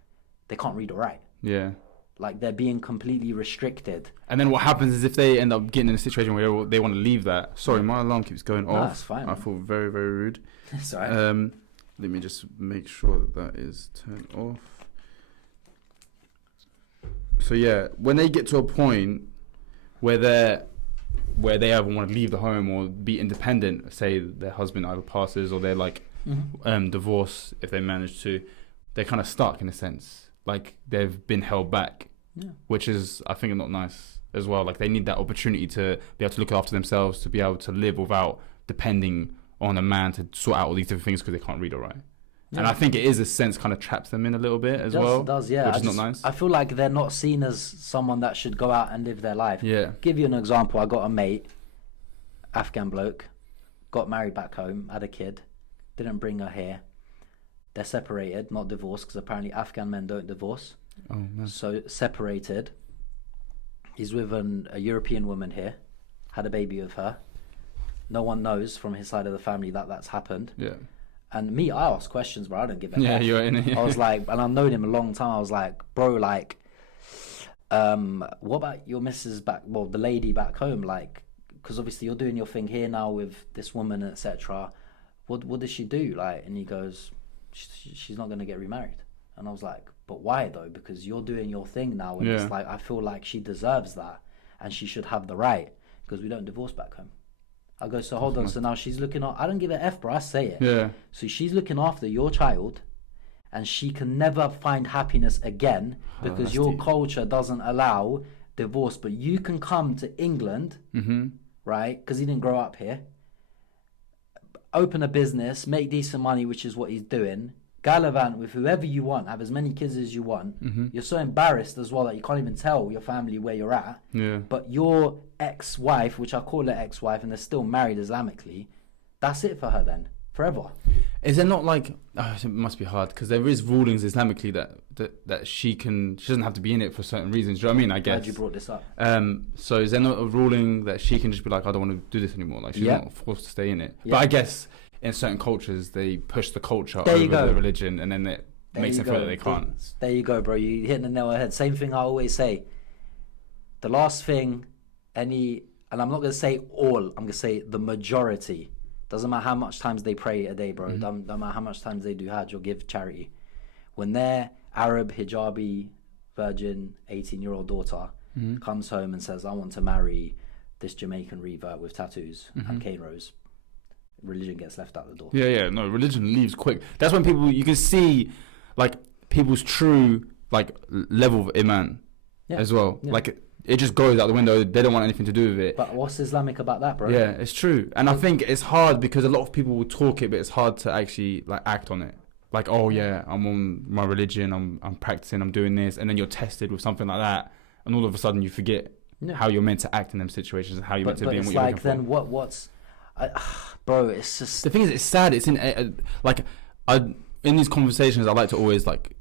they can't read or write. Yeah. Like, they're being completely restricted. And then what happens is if they end up getting in a situation where they want to leave that. Sorry, my alarm keeps going off. That's fine. I feel very, very rude. That's all right. Let me just make sure that is turned off. So yeah, when they get to a point where they either want to leave the home or be independent, say their husband either passes or they're like divorce, if they manage to, they're kind of stuck in a sense. Like, they've been held back, which is, I think, not nice as well. Like, they need that opportunity to be able to look after themselves, to be able to live without depending on a man to sort out all these different things because they can't read or write. Yeah. And I think it is a sense kind of traps them in a little bit as well. It does, yeah. Which is not nice. I feel like they're not seen as someone that should go out and live their life. Yeah. Give you an example. I got a mate, Afghan bloke, got married back home, had a kid, didn't bring her here. They're separated, not divorced, because apparently Afghan men don't divorce. Oh, man. So separated. He's with a European woman here, had a baby with her. No one knows from his side of the family that that's happened. Yeah. And me, I ask questions, bro. I don't give a Yeah, F. you're in it. Yeah. I was like, and I've known him a long time. I was like, bro, like, what about your missus back? Well, the lady back home, like, because obviously you're doing your thing here now with this woman, etc. What does she do? Like, and he goes, she's not gonna get remarried. And I was like, but why though? Because you're doing your thing now, and it's like I feel like she deserves that, and she should have the right, because we don't divorce back home. I go, so hold on. So now she's looking at, I don't give a F, bro. I say it. Yeah. So she's looking after your child, and she can never find happiness again because your culture doesn't allow divorce. But you can come to England, right? Because he didn't grow up here. Open a business, make decent money, which is what he's doing. Gallivant with whoever you want, have as many kids as you want. You're so embarrassed as well that you can't even tell your family where you're at. Yeah. But your ex-wife, which I call her ex-wife, and they're still married Islamically, that's it for her then, forever. Is there not like, it must be hard, because there is rulings Islamically that she doesn't have to be in it for certain reasons. Do you know what I mean? I guess. Glad you brought this up. So is there not a ruling that she can just be like, I don't want to do this anymore? Like she's not forced to stay in it. Yeah. But I guess in certain cultures they push the culture over the religion, and then it makes them feel that they can't. There you go, bro. You hitting the nail on the head. Same thing I always say. The last thing, and I'm not going to say all, I'm going to say the majority. Doesn't matter how much times they pray a day, bro. Don't matter how much times they do Hajj or give charity. When their Arab, hijabi, virgin, 18-year-old daughter comes home and says, I want to marry this Jamaican revert with tattoos and cane rows, religion gets left out the door. No, religion leaves quick. That's when you can see like people's true like level of iman as well. Like it just goes out the window. They don't want anything to do with it. But what's Islamic about that, bro? Yeah, it's true. And I think it's hard because a lot of people will talk it, but it's hard to actually like act on it. Like, oh yeah, I'm on my religion, I'm practicing, I'm doing this, and then you're tested with something like that, and all of a sudden you forget how you're meant to act in them situations and how you're meant to be and what you're looking for. But it's like, then what's bro, it's just... The thing is, it's sad. It's in in these conversations, I like to always like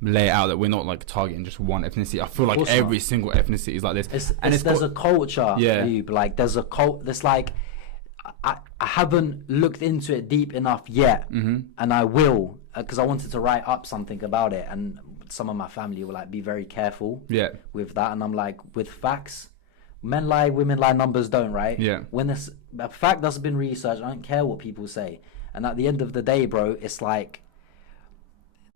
lay it out that we're not like targeting just one ethnicity. I feel like every single ethnicity is like this. There's a culture, like there's a cult. There's like I haven't looked into it deep enough yet, and I will, because I wanted to write up something about it, and some of my family were like, be very careful with that, and I'm like, with facts, men lie, women lie, numbers don't, right? Yeah. When a fact that's been researched, I don't care what people say, and at the end of the day, bro, it's like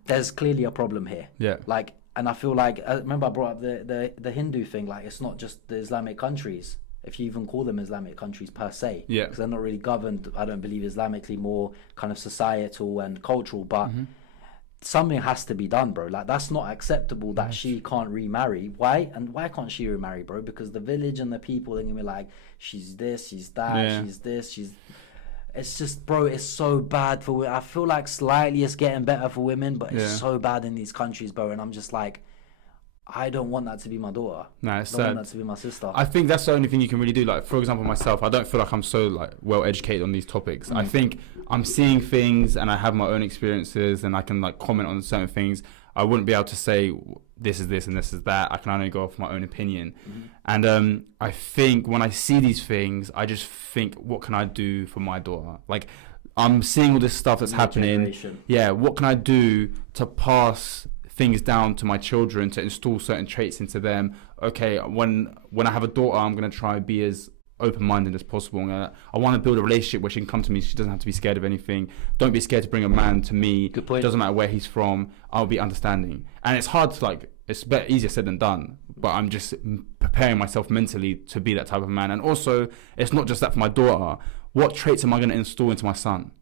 there's clearly a problem here. Yeah. Like, and I feel like, remember I brought up the Hindu thing, like it's not just the Islamic countries, if you even call them Islamic countries per se, because they're not really governed, I don't believe, Islamically, more kind of societal and cultural, but something has to be done, bro. Like, that's not acceptable that she can't remarry. Why? And why can't she remarry, bro? Because the village and the people are gonna be like, she's this, she's that, she's this, she's... It's just, bro, it's so bad for... I feel like slightly it's getting better for women, but it's so bad in these countries, bro. And I'm just like, I don't want that to be my daughter. No, it's I don't want that to be my sister. I think that's the only thing you can really do. Like, for example, myself, I don't feel like I'm so like well educated on these topics. I think I'm seeing things and I have my own experiences and I can like comment on certain things. I wouldn't be able to say this is this and this is that. I can only go off my own opinion. And I think when I see these things, I just think, what can I do for my daughter? Like, I'm seeing all this stuff that's happening. Generation. Yeah, what can I do to pass things down to my children, to install certain traits into them? Okay, when I have a daughter, I'm going to try and be as open-minded as possible. I want to build a relationship where she can come to me. She doesn't have to be scared of anything. Don't be scared to bring a man to me. Good point. Doesn't matter where he's from. I'll be understanding. And it's hard to like, it's easier said than done, but I'm just preparing myself mentally to be that type of man. And also, it's not just that for my daughter. What traits am I going to install into my son?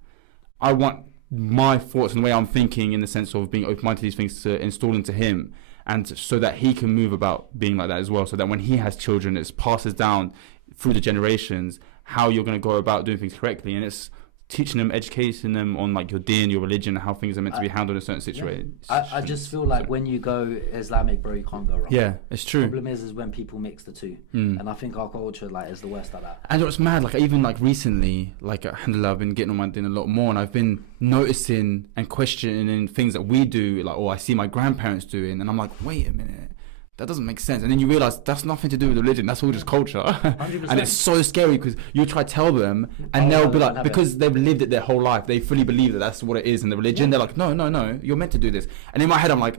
I want my thoughts and the way I'm thinking in the sense of being open-minded to these things to install into him, and so that he can move about being like that as well, so that when he has children, it passes down through the generations how you're going to go about doing things correctly. And it's teaching them, educating them on like your deen, your religion, how things are meant to be handled in certain situations. I just feel like when you go Islamic, bro, you can't go wrong. Yeah, it's true. The problem is when people mix the two, and I think our culture like is the worst at that. And what's mad, like even like recently, like alhamdulillah, I've been getting on my deen a lot more, and I've been noticing and questioning things that we do, like, or I see my grandparents doing, and I'm like, wait a minute, that doesn't make sense. And then you realize that's nothing to do with religion. That's all just culture. And it's so scary because you try to tell them and they'll be like, because they've lived it their whole life, they fully believe that that's what it is in the religion. They're like, no, you're meant to do this. And in my head, I'm like,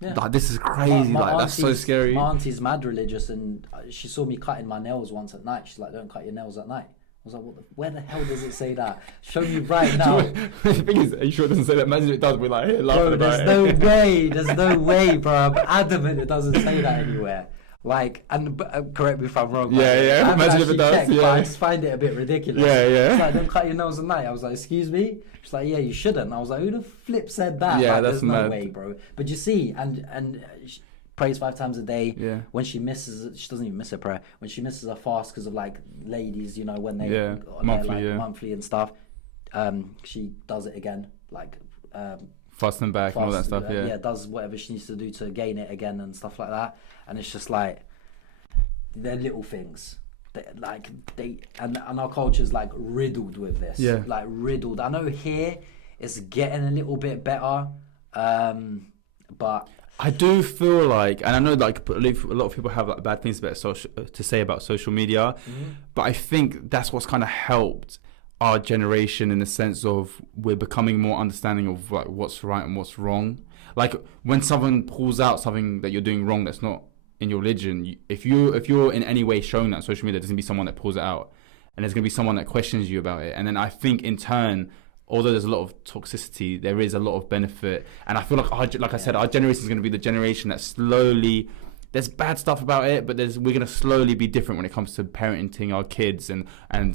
like, this is crazy. My that's so scary. My auntie's mad religious, and she saw me cutting my nails once at night. She's like, don't cut your nails at night. I was like, where the hell does it say that? Show me right now. The thing is, are you sure it doesn't say that? Imagine it does. We're like, here, laughing about it. There's no way, bro. I'm adamant it doesn't say that anywhere. Like, and correct me if I'm wrong. Yeah. Imagine if it does. But I just find it a bit ridiculous. Yeah. She's like, don't cut your nails at night. I was like, excuse me? She's like, yeah, you shouldn't. I was like, who the flip said that? Yeah, like, that's there's mad. no way, bro. But you see, and she prays 5 times a day. Yeah. When she misses, she doesn't even miss her prayer. When she misses her fast because of like ladies, you know, when they monthly and stuff, she does it again, like fasting back and all that stuff. Does whatever she needs to do to gain it again and stuff like that. And it's just like they're little things. And our culture's like riddled with this. Yeah. Like riddled. I know here it's getting a little bit better, but I do feel like, and I know like a lot of people have like bad things about to say about social media, but I think that's what's kind of helped our generation in the sense of we're becoming more understanding of like what's right and what's wrong. Like when someone pulls out something that you're doing wrong that's not in your religion, if you're in any way showing that on social media, there's gonna be someone that pulls it out, and there's gonna be someone that questions you about it, and then I think in turn, although there's a lot of toxicity, there is a lot of benefit. And I feel like I said, our generation is going to be the generation that slowly, there's bad stuff about it, but we're going to slowly be different when it comes to parenting our kids and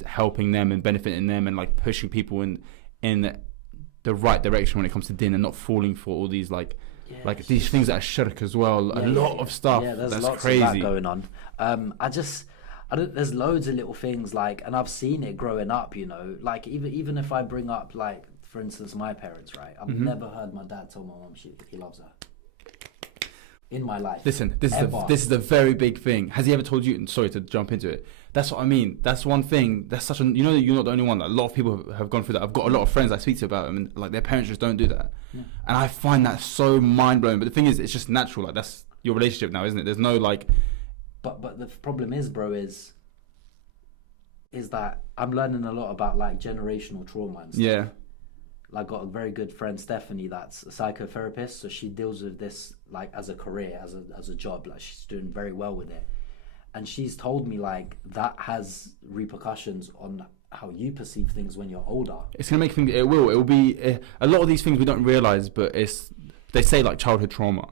helping them and benefiting them and like pushing people in the right direction when it comes to din and not falling for all these like these things that are shirk as well. A lot of stuff. Yeah, there's that's lots crazy. of that going on. There's loads of little things like, and I've seen it growing up, you know, like even if I bring up like, for instance, my parents, right? I've never heard my dad tell my mom he loves her in my life. Listen, this is a very big thing. Has he ever told you? And sorry to jump into it. That's what I mean. That's one thing. That's such you know, you're not the only one. A lot of people have gone through that. I've got a lot of friends I speak to about them, and like their parents just don't do that. Yeah. And I find that so mind blowing. But the thing is, it's just natural. Like that's your relationship now, isn't it? There's no like. But the problem is, bro, is that I'm learning a lot about like generational trauma and stuff. Yeah. Like, got a very good friend, Stephanie, that's a psychotherapist, so she deals with this like as a career, as a job. Like she's doing very well with it, and she's told me like that has repercussions on how you perceive things when you're older. It's gonna make things. It will be a lot of these things we don't realize, but they say like childhood trauma.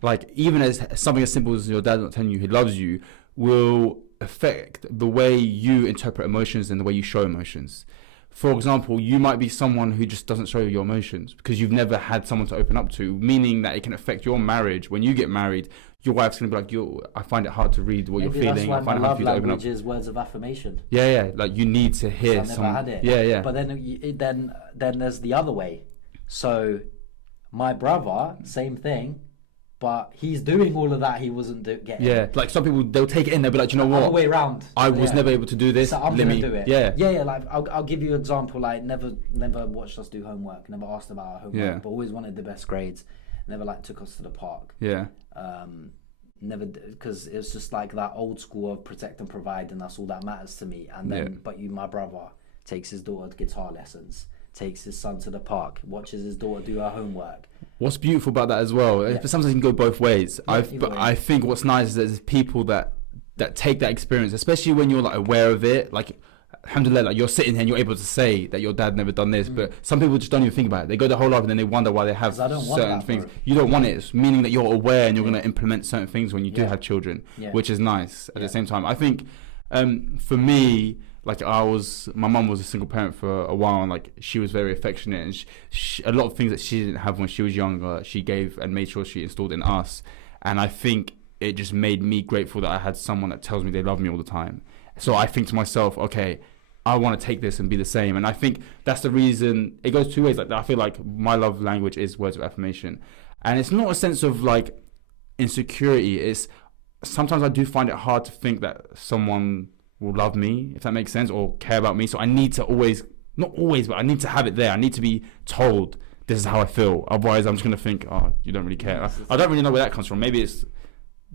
Like even as something as simple as your dad not telling you he loves you will affect the way you interpret emotions and the way you show emotions. For example, you might be someone who just doesn't show your emotions because you've never had someone to open up to, meaning that it can affect your marriage. When you get married, your wife's going to be like, I find it hard to read what you're feeling. That's why I find my it hard love for you to open up. language is words of affirmation. Yeah. Like you need to hear I never had it. Yeah. But then there's the other way. So my brother, same thing. But he's doing all of that he wasn't getting. Yeah, like some people, they'll take it in, they'll be like, you know what? Other way around. I was never able to do this. So I'm going to do it. Yeah. Like, I'll give you an example. Like, never watched us do homework. Never asked about our homework. But always wanted the best grades. Never, like, took us to the park. Yeah. Never, because it was just like that old school of protect and provide, and that's all that matters to me. And then, but my brother takes his daughter to guitar lessons, takes his son to the park, watches his daughter do her homework. What's beautiful about that as well, but sometimes it can go both ways. I think what's nice is there's people that take that experience, especially when you're like aware of it. Like, alhamdulillah, like you're sitting here and you're able to say that your dad never done this, but some people just don't even think about it. They go their whole life and then they wonder why they have certain things. Bro. You don't want it. It's meaning that you're aware and you're going to implement certain things when you do have children, which is nice at the same time. I think for me, like my mum was a single parent for a while, and like she was very affectionate, and she, a lot of things that she didn't have when she was younger, she gave and made sure she installed in us. And I think it just made me grateful that I had someone that tells me they love me all the time. So I think to myself, okay, I want to take this and be the same. And I think that's the reason it goes two ways. Like I feel like my love language is words of affirmation, and it's not a sense of like insecurity. It's sometimes I do find it hard to think that someone will love me, if that makes sense, or care about me. So I need to not always, but I need to have it there. I need to be told this is how I feel. Otherwise, I'm just going to think, oh, you don't really care. I don't really know where that comes from. Maybe it's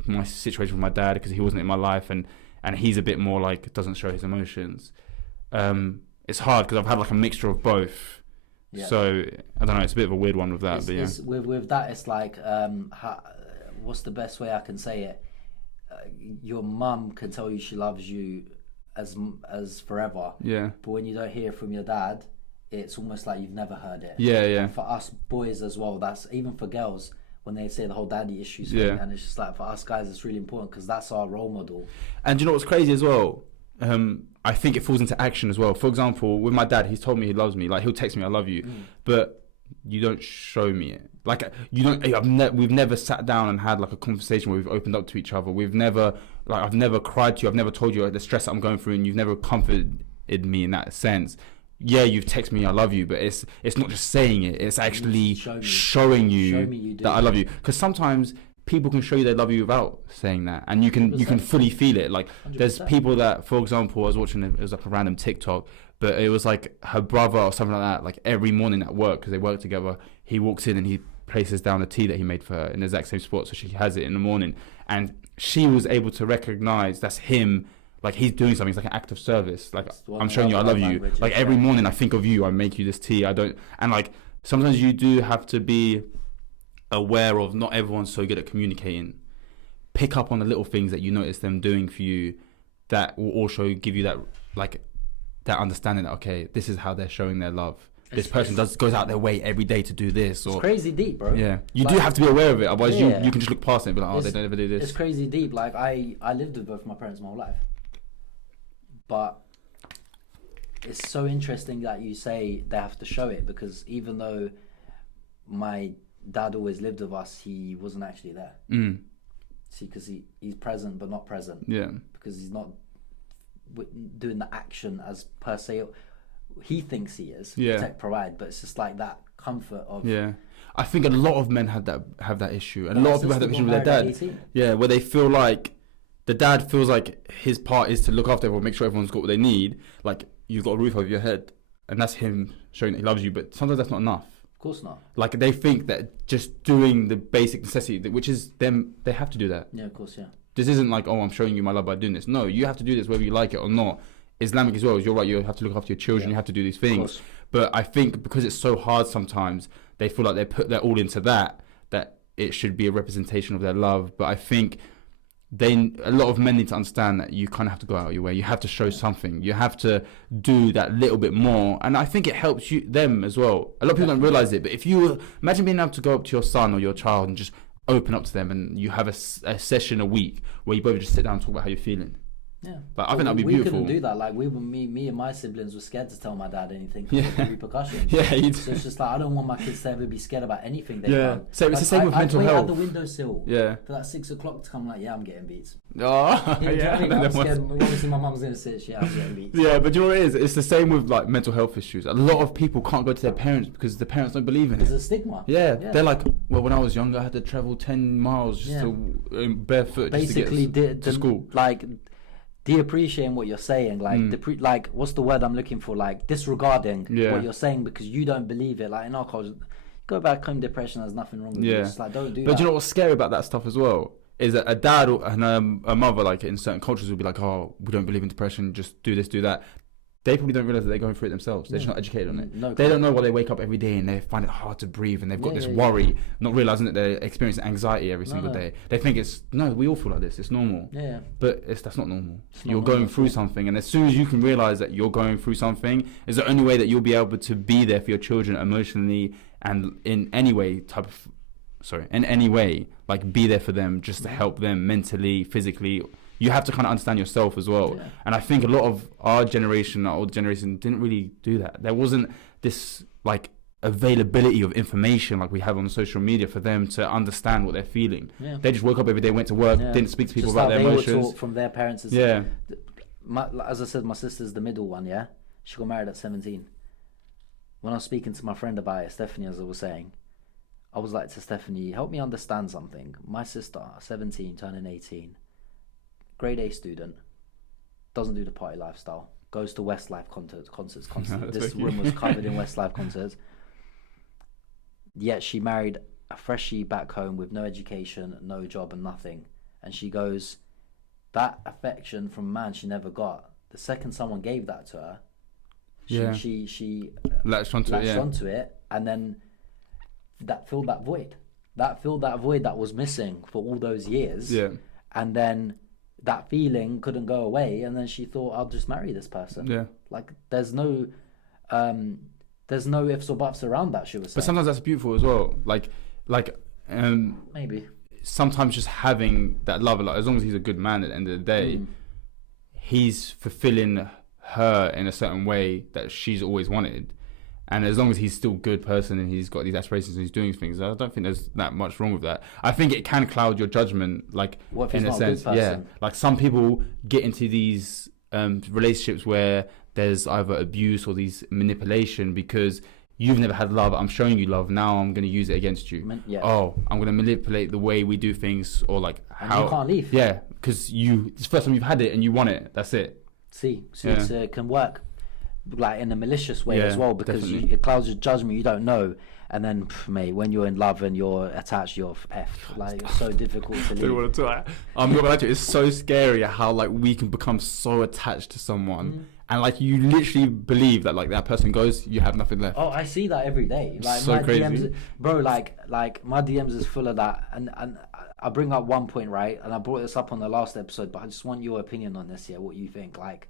my situation with my dad because he wasn't in my life, and he's a bit more like doesn't show his emotions. It's hard because I've had like a mixture of both. Yeah. So I don't know. It's a bit of a weird one with that. With that, it's like, what's the best way I can say it? Your mum can tell you she loves you as forever. Yeah. But when you don't hear from your dad, it's almost like you've never heard it. Yeah, yeah. And for us boys as well, that's even for girls when they say the whole daddy issues thing, and it's just like for us guys, it's really important because that's our role model. And you know what's crazy as well? I think it falls into action as well. For example, with my dad, he's told me he loves me. Like he'll text me, "I love you," but you don't show me it. Like you don't. We've never sat down and had like a conversation where we've opened up to each other. We've never I've never cried to you. I've never told you the stress that I'm going through, and you've never comforted me in that sense. Yeah, you've texted me, "I love you," but it's not just saying it. It's actually showing you that I love you. Because sometimes people can show you they love you without saying that, and you can fully feel it. Like 100%. There's people that, for example, I was watching it was like a random TikTok, but it was like her brother or something like that. Like every morning at work, because they work together, he walks in and he places down the tea that he made for her in the exact same spot, so she has it in the morning, and she was able to recognize that's him. Like he's doing something. It's like an act of service. Like I'm showing you I love you. Like every morning I think of you. I make you this tea. And like sometimes you do have to be aware of not everyone's so good at communicating. Pick up on the little things that you notice them doing for you that will also give you that like that understanding that okay, this is how they're showing their love. This person goes out their way every day to do this. Or it's crazy deep, bro. Yeah, you do have to be aware of it. Otherwise, you can just look past it and be like, oh, they don't ever do this. It's crazy deep. Like I lived with both my parents my whole life, but it's so interesting that you say they have to show it, because even though my dad always lived with us, he wasn't actually there. See, because he's present but not present. Yeah. Because he's not doing the action as per se. He thinks he is. Protect, provide, but it's just like that comfort of. Yeah, I think a lot of men have that issue. A lot of people have that issue with their dad. Yeah, where they feel like the dad feels like his part is to look after everyone, make sure everyone's got what they need. Like you've got a roof over your head, and that's him showing that he loves you. But sometimes that's not enough. Of course not. Like they think that just doing the basic necessity, which is them, they have to do that. Yeah, of course, yeah. This isn't like, oh, I'm showing you my love by doing this. No, you have to do this whether you like it or not. Islamic as well, you're right, you have to look after your children, you have to do these things. But I think because it's so hard sometimes, they feel like they put their all into that it should be a representation of their love. But I think a lot of men need to understand that you kind of have to go out of your way. You have to show something. You have to do that little bit more. And I think it helps them as well. A lot of people don't realize it, but if you imagine being able to go up to your son or your child and just open up to them, and you have a session a week where you both just sit down and talk about how you're feeling. Yeah, but I think that'd be beautiful. We couldn't do that. Like me and my siblings were scared to tell my dad anything because of the repercussions. Yeah, so it's just like I don't want my kids to ever be scared about anything they've done. So it's the same with mental health. I'd wait at the windowsill. Yeah. For that 6 o'clock to come, like, I'm getting beats. Oh, yeah. I'm scared. Obviously, my mum's gonna sit. I'm getting beats. Yeah, but you know what it is? It's the same with like mental health issues. A lot of people can't go to their parents because the parents don't believe in it. There's a stigma. Yeah, they're like, well, when I was younger, I had to travel 10 miles just to barefoot basically just to get to school. Like. De-appreciating what you're saying, like like what's the word I'm looking for? Like disregarding what you're saying because you don't believe it. Like in our culture, go back home, depression, there's nothing wrong with it. Just like don't do that. But you know what's scary about that stuff as well is that a dad and a mother, like in certain cultures, will be like, oh, we don't believe in depression, just do this, do that. They probably don't realize that they're going through it themselves. They're just not educated on it. No, they don't know why they wake up every day and they find it hard to breathe and they've got this worry, not realizing that they're experiencing anxiety every single day. They think we all feel like this. It's normal. Yeah. But that's not normal. You're going through something, and as soon as you can realize that you're going through something, is the only way that you'll be able to be there for your children emotionally and in any way, like be there for them, just to help them mentally, physically. You have to kind of understand yourself as well. Yeah. And I think a lot of our generation, our older generation, didn't really do that. There wasn't this like availability of information like we have on social media for them to understand what they're feeling. Yeah. They just woke up every day, went to work, didn't speak to people about their emotions. They were taught from their parents. As I said, my sister's the middle one, She got married at 17. When I was speaking to my friend about it, Stephanie, as I was saying, I was like to Stephanie, help me understand something. My sister, 17, turning 18, grade A student, doesn't do the party lifestyle, goes to Westlife concerts constantly. This room was covered in Westlife concerts. Yet she married a freshie back home with no education, no job and nothing. And she goes, that affection from a man she never got, the second someone gave that to her, she latched onto it, and then that filled that void that was missing for all those years. And then that feeling couldn't go away, and then she thought, I'll just marry this person. Like there's no ifs or buts around that, she was saying. But sometimes that's beautiful as well, like maybe sometimes just having that love, like as long as he's a good man at the end of the day, he's fulfilling her in a certain way that she's always wanted. And as long as he's still a good person and he's got these aspirations and he's doing things, I don't think there's that much wrong with that. I think it can cloud your judgment, like in a sense. Like some people get into these relationships where there's either abuse or these manipulation because you've never had love. I'm showing you love. Now I'm going to use it against you. Oh, I'm going to manipulate the way we do things, or like how. And you can't leave. Yeah, because it's the first time you've had it and you want it. That's it. It can work like in a malicious way as well, because it clouds your judgment. You don't know, and then mate, when you're in love and you're attached, you're F. Like it's so difficult to leave. I'm not gonna lie to you, it's so scary how like we can become so attached to someone. And like you literally believe that like that person goes, you have nothing left. Oh, I see that every day. Like so my crazy. DMs, bro. Like my DMs is full of that. And I bring up one point, right? And I brought this up on the last episode, but I just want your opinion on this. Yeah, what you think? Like,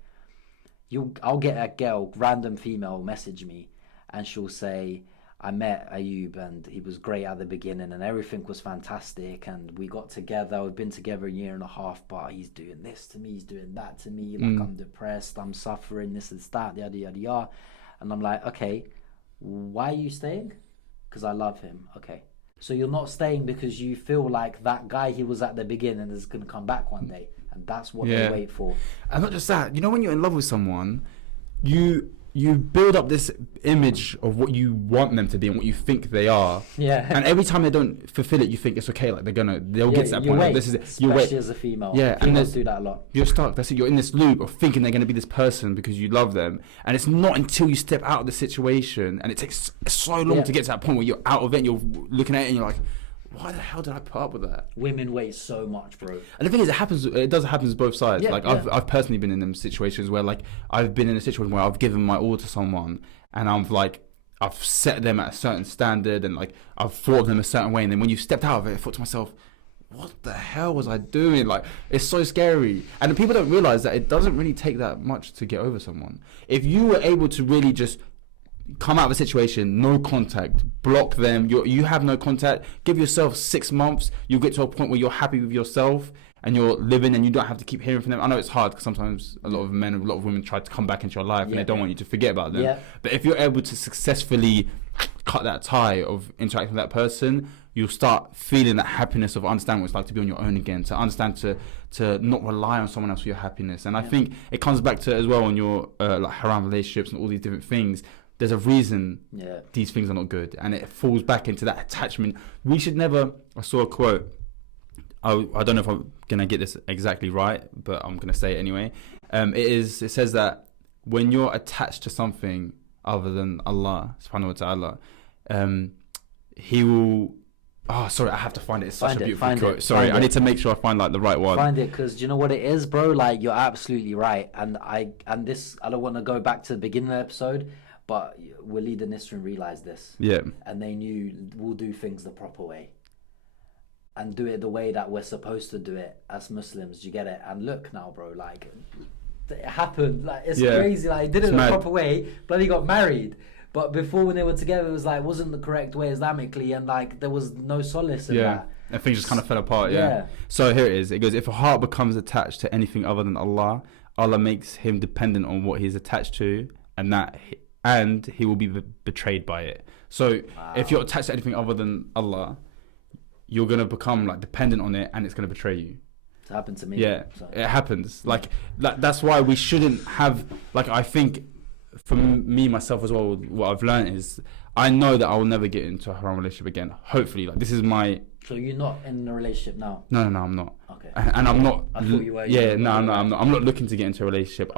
I'll get a girl, random female, message me, and she'll say, I met Ayub and he was great at the beginning and everything was fantastic and we got together, we've been together a year and a half, but he's doing this to me, he's doing that to me, like I'm depressed, I'm suffering, this is that, yada yada yada. And I'm like, okay, why are you staying? Because I love him. Okay, so you're not staying because you feel like that guy he was at the beginning is going to come back one day, and that's what they wait for. And not just that, you know, when you're in love with someone, you build up this image of what you want them to be and what you think they are. Yeah. And every time they don't fulfill it, you think it's okay. Like they'll get to that point. Wait, this is it. Especially you wait. As a female. Yeah. Females do that a lot. You're stuck. That's it. You're in this loop of thinking they're going to be this person because you love them. And it's not until you step out of the situation, and it takes so long to get to that point where you're out of it and you're looking at it and you're like, why the hell did I put up with that? Women wait so much, bro. And the thing is, it does happen to both sides. I've personally been in them situations where like I've been in a situation where I've given my all to someone and I've set them at a certain standard and like I've thought of them a certain way, and then when you stepped out of it, I thought to myself, what the hell was I doing? Like, it's so scary. And people don't realize that it doesn't really take that much to get over someone. If you were able to really just come out of a situation, no contact, block them, you have no contact, give yourself 6 months, you'll get to a point where you're happy with yourself and you're living and you don't have to keep hearing from them. I know it's hard because sometimes a lot of men and a lot of women try to come back into your life and they don't want you to forget about them. But if you're able to successfully cut that tie of interacting with that person, you'll start feeling that happiness of understanding what it's like to be on your own again, to understand to not rely on someone else for your happiness. And I think it comes back to as well on your like haram relationships and all these different things. There's a reason these things are not good, and it falls back into that attachment. We should never. I saw a quote. I don't know if I'm gonna get this exactly right, but I'm gonna say it anyway. It says that when you're attached to something other than Allah Subhanahu wa Taala, He will. Oh, sorry, I have to find it. It's such a beautiful quote. Sorry, I need to make sure I find like the right one. Find it, because do you know what it is, bro? Like, you're absolutely right, and I don't want to go back to the beginning of the episode. But Walid and Nisrin realised this. Yeah. And they knew we'll do things the proper way. And do it the way that we're supposed to do it as Muslims. Do you get it? And look now, bro, like, it happened. Like, it's crazy. Like, did it the proper way, bloody got married. But before, when they were together, it was like, wasn't the correct way Islamically, and like, there was no solace in that. And things just kind of fell apart, So here it is. It goes, if a heart becomes attached to anything other than Allah, Allah makes him dependent on what he's attached to, and he will be betrayed by it. So if you're attached to anything other than Allah, you're going to become like dependent on it, and it's going to betray you. It's happened to me. Yeah, so. It happens. Like that's why we shouldn't have, like, I think for me, myself as well, what I've learned is I know that I will never get into a haram relationship again. Hopefully, like, this is my... So you're not in a relationship now? No, I'm not. Okay. And I'm not... I thought you were. I'm not. I'm not looking to get into a relationship.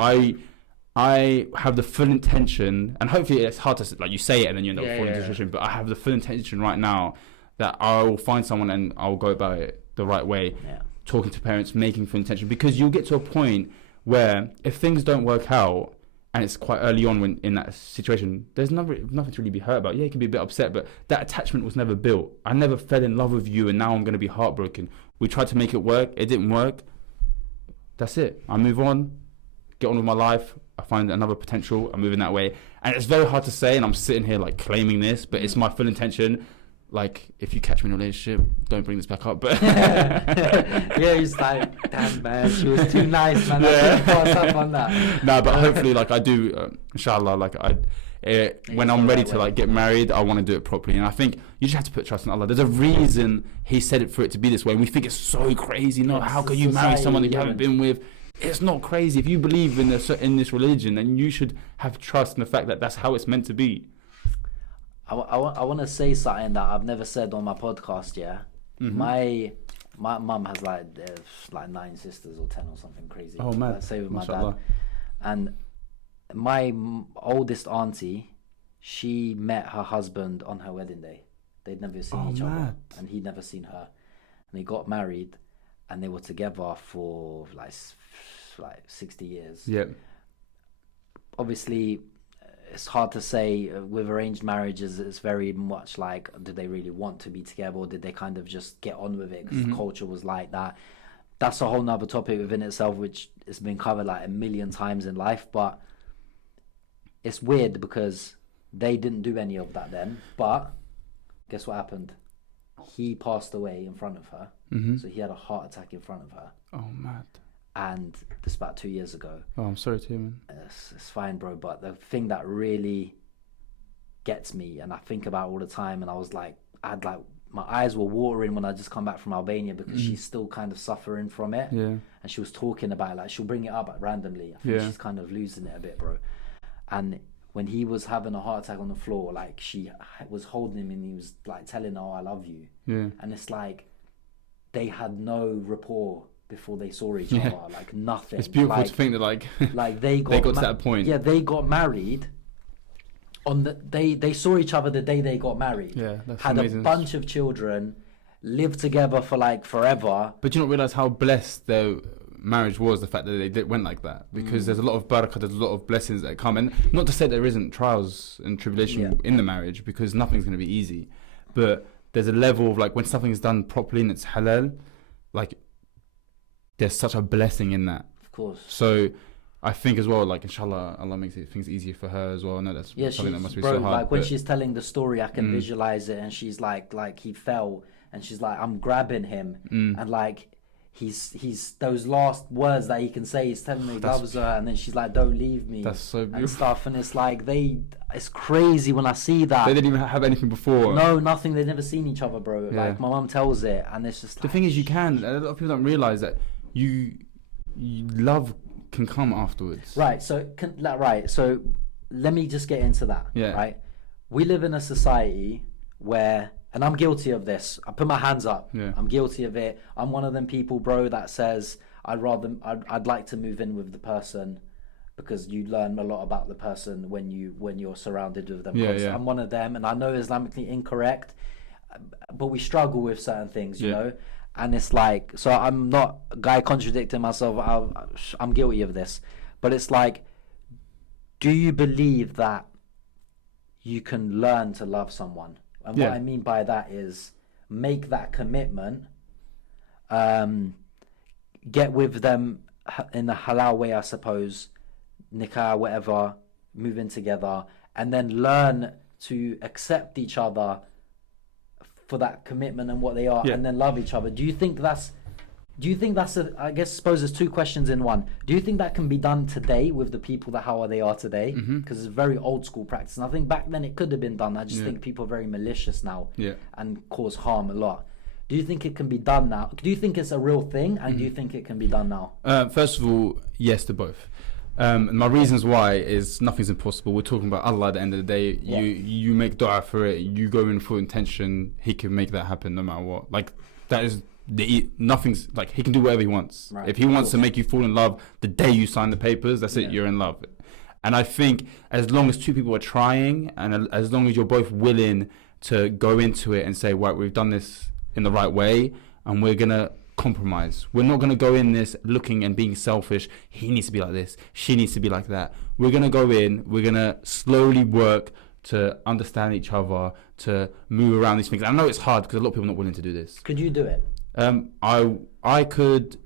I have the full intention, and hopefully it's hard to, like, you say it and then you end up falling into a situation, but I have the full intention right now that I will find someone and I'll go about it the right way. talking to parents, making full intention, because you'll get to a point where if things don't work out, and it's quite early on when in that situation, there's nothing to really be hurt about. Yeah, you can be a bit upset, but that attachment was never built. I never fell in love with you, and now I'm going to be heartbroken. We tried to make it work. It didn't work. That's it. I move on, get on with my life. I find another potential. I'm moving that way. And it's very hard to say, and I'm sitting here like claiming this, but it's my full intention. Like, if you catch me in a relationship, don't bring this back up. But yeah, he's like, damn, man, she was too nice, man. I couldn't pass up on that. No, but hopefully, like, I do, inshallah, like, when I'm ready to, like, get married, I want to do it properly. And I think you just have to put trust in Allah. There's a reason He said it for it to be this way. And we think it's so crazy. No, how can you marry someone that you haven't been with? It's not crazy. If you believe in this religion, then you should have trust in the fact that that's how it's meant to be. I want to say something that I've never said on my podcast. Yeah, my mum has like 9 sisters or 10 or something crazy. Oh man, let's say with my dad. And my oldest auntie, she met her husband on her wedding day. They'd never seen each other, and he'd never seen her. And they got married, and they were together for like 60 years. Yeah. Obviously, it's hard to say with arranged marriages. It's very much like, did they really want to be together, or did they kind of just get on with it because the culture was like that? That's a whole nother topic within itself, which has been covered like a million times in life. But it's weird because they didn't do any of that then. But guess what happened? He passed away in front of her. So he had a heart attack in front of her. Oh, mad. And this about 2 years ago. Oh, I'm sorry to hear, man. It's fine, bro. But the thing that really gets me, and I think about all the time, and I was like, my eyes were watering when I just come back from Albania, because she's still kind of suffering from it. Yeah. And she was talking about it, like, she'll bring it up randomly. I think she's kind of losing it a bit, bro. And when he was having a heart attack on the floor, like, she was holding him and he was like telling her, "Oh, I love you." Yeah. And it's like they had no rapport before they saw each other, like nothing. It's beautiful to think that like they got to that point. Yeah, they got married on they saw each other the day they got married. Yeah, that's had amazing. A bunch of children, lived together for like forever. But you don't realize how blessed their marriage was, the fact that they went like that, because there's a lot of barakah, there's a lot of blessings that come, and not to say there isn't trials and tribulation in the marriage, because nothing's going to be easy, but there's a level of like when something's done properly and it's halal, like there's such a blessing in that. Of course. So I think as well, like, inshallah, Allah makes things easier for her as well. I know that's something that must be so hard. Like, when she's telling the story, I can visualize it, and she's like he fell, and she's like, I'm grabbing him, and like he's those last words that he can say, he's telling me he loves her, and then she's like, don't leave me. That's so beautiful. And stuff, and it's like it's crazy when I see that. They didn't even have anything before. No, nothing. They'd never seen each other, bro. Yeah. Like, my mum tells it, and it's just the thing is, you can. A lot of people don't realize that you love can come afterwards. Right. So So let me just get into that. Yeah. Right. We live in a society where, and I'm guilty of this. I put my hands up. Yeah. I'm guilty of it. I'm one of them people, bro, that says I'd like to move in with the person, because you learn a lot about the person when you're surrounded with them. Yeah. I'm one of them, and I know Islamically incorrect, but we struggle with certain things, you know. And it's like, so I'm not a guy contradicting myself. I'm guilty of this, but it's like, do you believe that you can learn to love someone? And what I mean by that is make that commitment, get with them in a halal way, I suppose, nikah, whatever, move in together, and then learn to accept each other for that commitment and what they are, and then love each other. Do you think that's I suppose there's two questions in one. Do you think that can be done today with the people that how they are today? Because it's very old school practice, and I think back then it could have been done. I just think people are very malicious now and cause harm a lot. Do you think it can be done now? Do you think it's a real thing, and do you think it can be done now? First of all, yes to both. My reasons why is nothing's impossible. We're talking about Allah at the end of the day. You make dua for it. You go in full intention. He can make that happen no matter what. Like, that is nothing's like, he can do whatever he wants. Right. If he wants to make you fall in love the day you sign the papers, that's it. You're in love. And I think as long as two people are trying, and as long as you're both willing to go into it and say, right, we've done this in the right way, and we're gonna compromise. We're not going to go in this looking and being selfish. He needs to be like this. She needs to be like that. We're going to go in. We're going to slowly work to understand each other, to move around these things. I know it's hard because a lot of people are not willing to do this. Could you do it? I could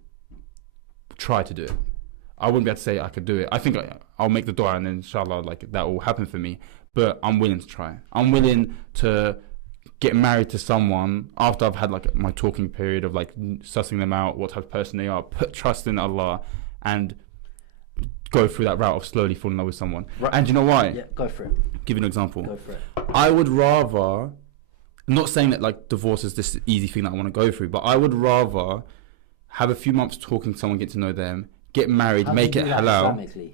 try to do it. I wouldn't be able to say I could do it. I think I'll make the dua and then inshallah like that will happen for me. But I'm willing to try. I'm willing to get married to someone after I've had like my talking period of like sussing them out, what type of person they are, put trust in Allah, and go through that route of slowly falling in love with someone. Right. And you know why? Yeah, go for it. Give you an example. Go for it. I would rather, not saying that like divorce is this easy thing that I want to go through, but I would rather have a few months talking to someone, get to know them, get married, make it halal. Islamically?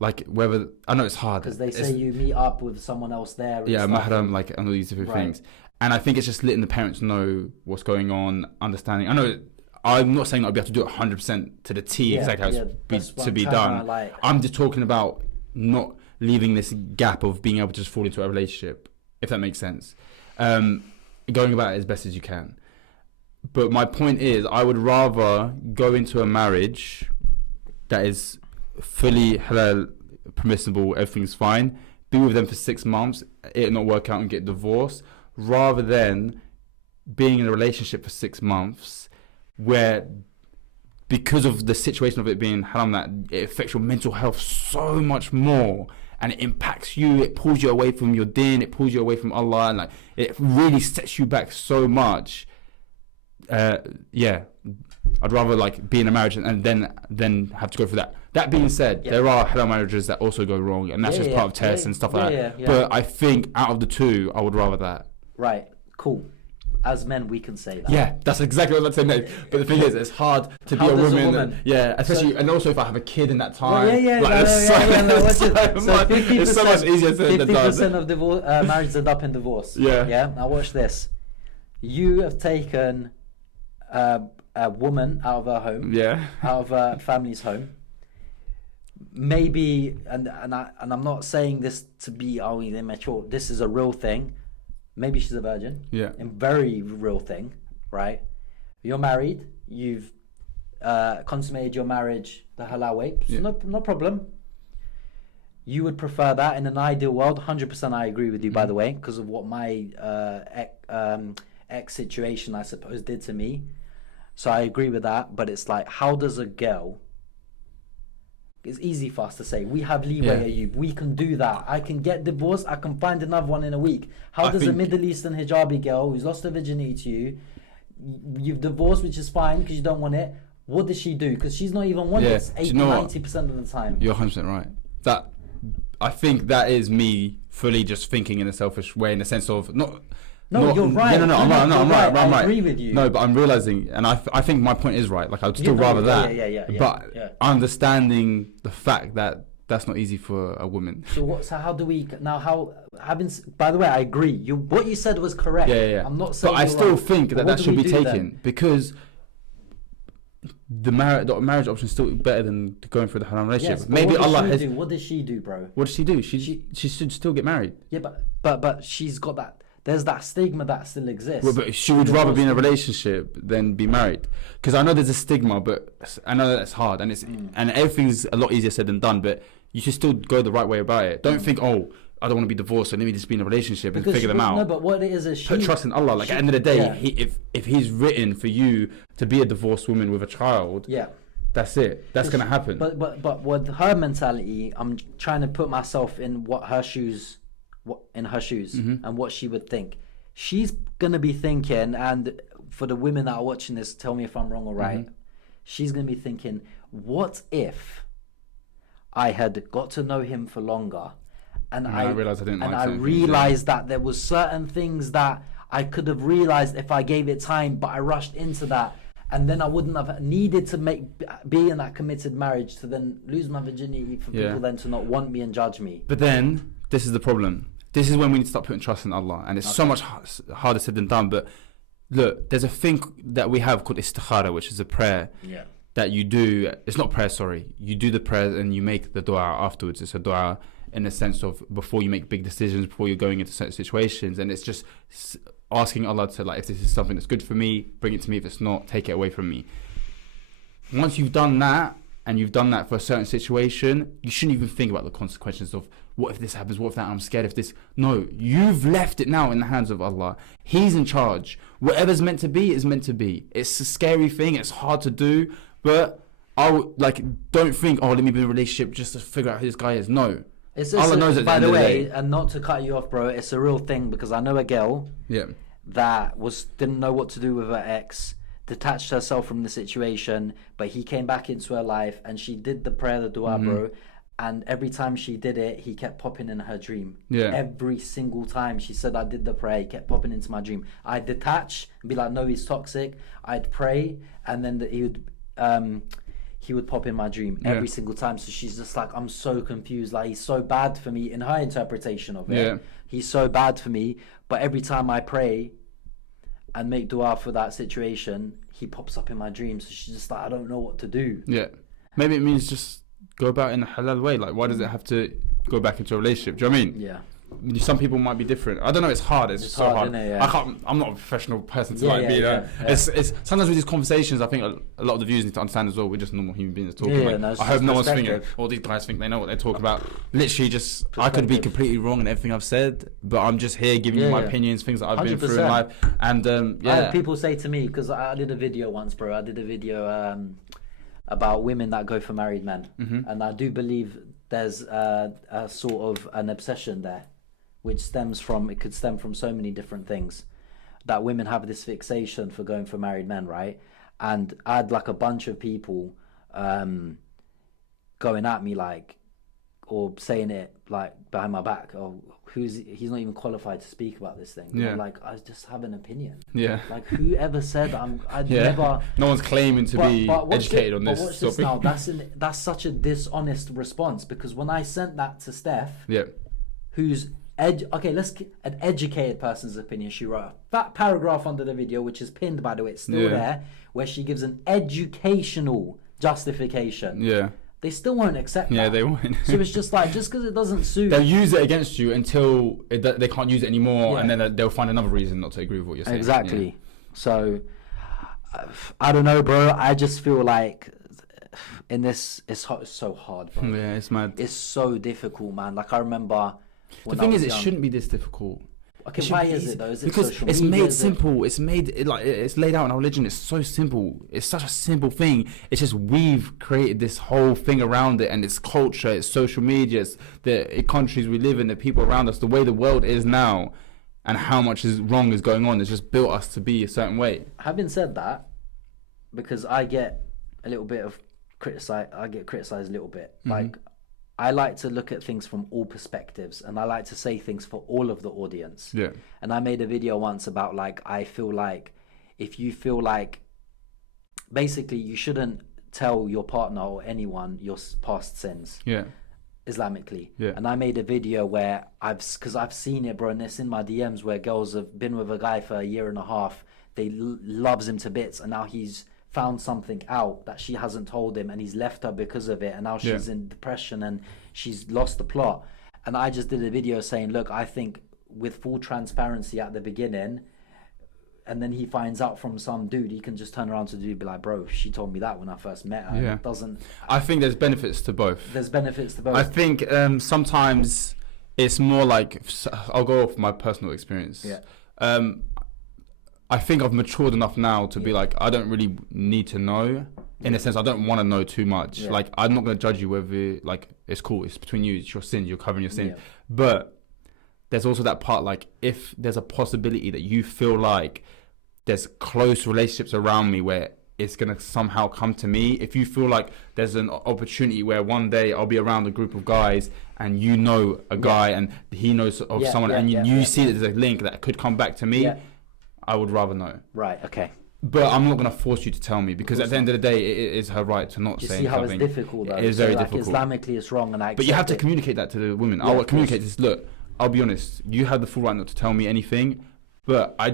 Like whether, I know it's hard. Because they say you meet up with someone else there. Yeah, mahram, like, and all these different things. And I think it's just letting the parents know what's going on, understanding. I know, I'm not saying I'll be able to do it 100% to the T, exactly how it's to be done. I'm just talking about not leaving this gap of being able to just fall into a relationship, if that makes sense. Going about it as best as you can. But my point is, I would rather go into a marriage that is fully halal, permissible, everything's fine, be with them for 6 months, it not work out and get divorced, rather than being in a relationship for 6 months where, because of the situation of it being haram, that it affects your mental health so much more, and it impacts you, it pulls you away from your din, it pulls you away from Allah, and like it really sets you back so much. I'd rather like be in a marriage and then have to go through that. That being said, there are halal marriages that also go wrong, and that's just part of tests and stuff like that. But I think out of the two, I would rather that. Right, cool. As men, we can say that. Yeah, that's exactly what I'm saying. But the thing is, it's hard to be a woman. Yeah, especially, and also if I have a kid in that time. It's so much easier to 50% of divorce, marriages end up in divorce. Yeah. Now watch this. You have taken a woman out of her home. Yeah. Out of her family's home. Maybe, and I'm not saying this to be immature. This is a real thing. Maybe she's a virgin. Yeah. A very real thing, right? You're married. You've consummated your marriage the halal way. So no problem. You would prefer that in an ideal world. 100% I agree with you, by the way, because of what my ex situation, I suppose, did to me. So I agree with that. But it's like, how does a girl... It's easy for us to say, we have leeway, Ayub. We can do that. I can get divorced. I can find another one in a week. How does a Middle Eastern hijabi girl who's lost her virginity to you, you've divorced, which is fine because you don't want it. What does she do? Because she's not even wanted 90% of the time. You're 100% right. I think that is me fully just thinking in a selfish way, in the sense of you're right. I'm right. I agree with you. No, but I'm realizing, and I think my point is right. Like, I'd still rather that. But understanding the fact that that's not easy for a woman. So how do we now? By the way, I agree. What you said was correct. Yeah. I'm not saying. But I still think that should be taken because the marriage option is still better than going through the haram relationship. Yes, maybe Allah has. What does she do, bro? What does she do? She should still get married. Yeah, but she's got that. There's that stigma that still exists. Well, but she would rather be in a relationship than be married. Because I know there's a stigma, but I know that's hard, and and everything's a lot easier said than done. But you should still go the right way about it. Don't think, I don't want to be divorced, so let me just be in a relationship and figure them out. No, but what it is put trust in Allah. Like, at the end of the day, if He's written for you to be a divorced woman with a child, that's it. That's gonna happen. But with her mentality, I'm trying to put myself in her shoes. And what she would think. She's gonna be thinking, and for the women that are watching this, tell me if I'm wrong or right. She's gonna be thinking, what if I had got to know him for longer, and I realized I didn't, and I realized that there was certain things that I could have realized if I gave it time, but I rushed into that, and then I wouldn't have needed to be in that committed marriage to then lose my virginity for people then to not want me and judge me. But then this is the problem. This is when we need to start putting trust in Allah, and it's so much harder said than done. But look, there's a thing that we have called istikhara, which is a prayer that you do. It's not prayer, sorry. You do the prayer and you make the dua afterwards. It's a dua in the sense of before you make big decisions, before you're going into certain situations, and it's just asking Allah to, like, if this is something that's good for me, bring it to me. If it's not, take it away from me. Once you've done that, and you've done that for a certain situation, you shouldn't even think about the consequences of what if this happens, what if that, I'm scared if this. No, you've left it now in the hands of Allah. He's in charge. Whatever's meant to be is meant to be. It's a scary thing. It's hard to do, but don't think, oh, let me be in a relationship just to figure out who this guy is. No. Allah knows at the end of the day. And not to cut you off, bro, it's a real thing, because I know a girl that didn't know what to do with her ex, detached herself from the situation, but he came back into her life and she did the prayer, the dua, bro, and every time she did it, he kept popping in her dream. Every single time she said, I did the prayer, he kept popping into my dream. I'd detach and be like, no, he's toxic. I'd pray, and then he would pop in my dream every single time. So she's just like, I'm so confused, like, he's so bad for me. In her interpretation of it, he's so bad for me, but every time I pray and make dua for that situation, he pops up in my dreams. So she's just like, I don't know what to do. Maybe it means just go about it in a halal way. Like, why does it have to go back into a relationship? Do you know what I mean? Some people might be different. I don't know. It's hard. It's so hard. I'm not a professional person to be there. It's sometimes with these conversations, I think a lot of the viewers need to understand as well. We're just normal human beings talking. I hope no one's thinking, all these guys think they know what they're talking about. Literally, just I could be completely wrong in everything I've said, but I'm just here giving you my opinions, things that I've 100%. Been through in life. And I had people say to me, because I did a video once, bro. I did a video about women that go for married men, and I do believe there's a sort of an obsession there, which could stem from so many different things, that women have this fixation for going for married men, right? And I had like a bunch of people going at me, like, or saying it like behind my back, oh, he's not even qualified to speak about this thing. I'm like, I just have an opinion. Like, whoever said I'd never. No one's claiming to be educated on this. But watch this now. That's such a dishonest response, because when I sent that to Steph, who's an educated person's opinion, she wrote a fat paragraph under the video, which is pinned, by the way, it's still there, where she gives an educational justification. They still won't accept that. They won't. So it's just like, just because it doesn't suit, they'll use it against you until they can't use it anymore, and then they'll find another reason not to agree with what you're saying. Exactly. So I don't know, bro. I just feel like in this, it's so hard, bro. It's mad. It's so difficult, man. Like, I remember. The thing is, it shouldn't be this difficult. Okay, why is it though? Is it because social it's media? Made simple. It's made it's laid out in our religion. It's so simple. It's such a simple thing. It's just we've created this whole thing around it, and it's culture, it's social media, it's the countries we live in, the people around us, the way the world is now, and how much wrong is going on. It's just built us to be a certain way. Having said that, because I get a little bit of criticized a little bit. Like, I like to look at things from all perspectives, and I like to say things for all of the audience. And I made a video once about, like, I feel like if you feel like, basically, you shouldn't tell your partner or anyone your past sins. Islamically. And I made a video where because I've seen it, bro, and it's in my DMs, where girls have been with a guy for a year and a half. They loves him to bits, and now he's found something out that she hasn't told him, and he's left her because of it, and now she's in depression and she's lost the plot. And I just did a video saying, look, I think with full transparency at the beginning, and then he finds out from some dude, he can just turn around to the dude and be like, bro, she told me that when I first met her. It doesn't. I think there's benefits to both. I think sometimes it's more like, I'll go off my personal experience. I think I've matured enough now to be like, I don't really need to know. In a sense, I don't want to know too much. Like, I'm not going to judge you whether, like, it's cool, it's between you, it's your sins, you're covering your sins. But there's also that part, like, if there's a possibility that you feel like there's close relationships around me where it's going to somehow come to me, if you feel like there's an opportunity where one day I'll be around a group of guys and you know a guy and he knows of someone and you see that there's a link that could come back to me, I would rather know. Right, okay. But I'm not going to force you to tell me, because at the end of the day, it is her right to not say something. You see how it's difficult, though? It is very difficult. Islamically, it's wrong, and I accept But you have to communicate that to the women. I will communicate this. Look, I'll be honest. You have the full right not to tell me anything, but I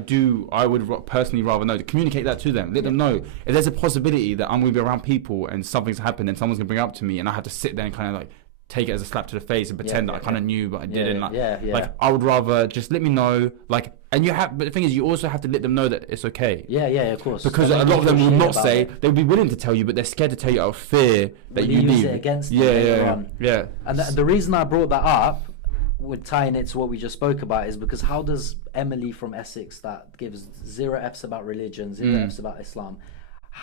would personally rather know. To communicate that to them. Let them know. If there's a possibility that I'm going to be around people and something's happened and someone's going to bring it up to me and I have to sit there and kind of like take it as a slap to the face and pretend that I kind of knew but I didn't. Like I would rather just let me know, like, and but the thing is, you also have to let them know that it's okay. Yeah, of course. Because a lot of them will not say, they'll be willing to tell you, but they're scared to tell you out of fear that you leave. Use it against them later on. Yeah. And the reason I brought that up, with tying it to what we just spoke about, is because how does Emily from Essex, that gives 0 Fs about religion, 0 Fs about Islam,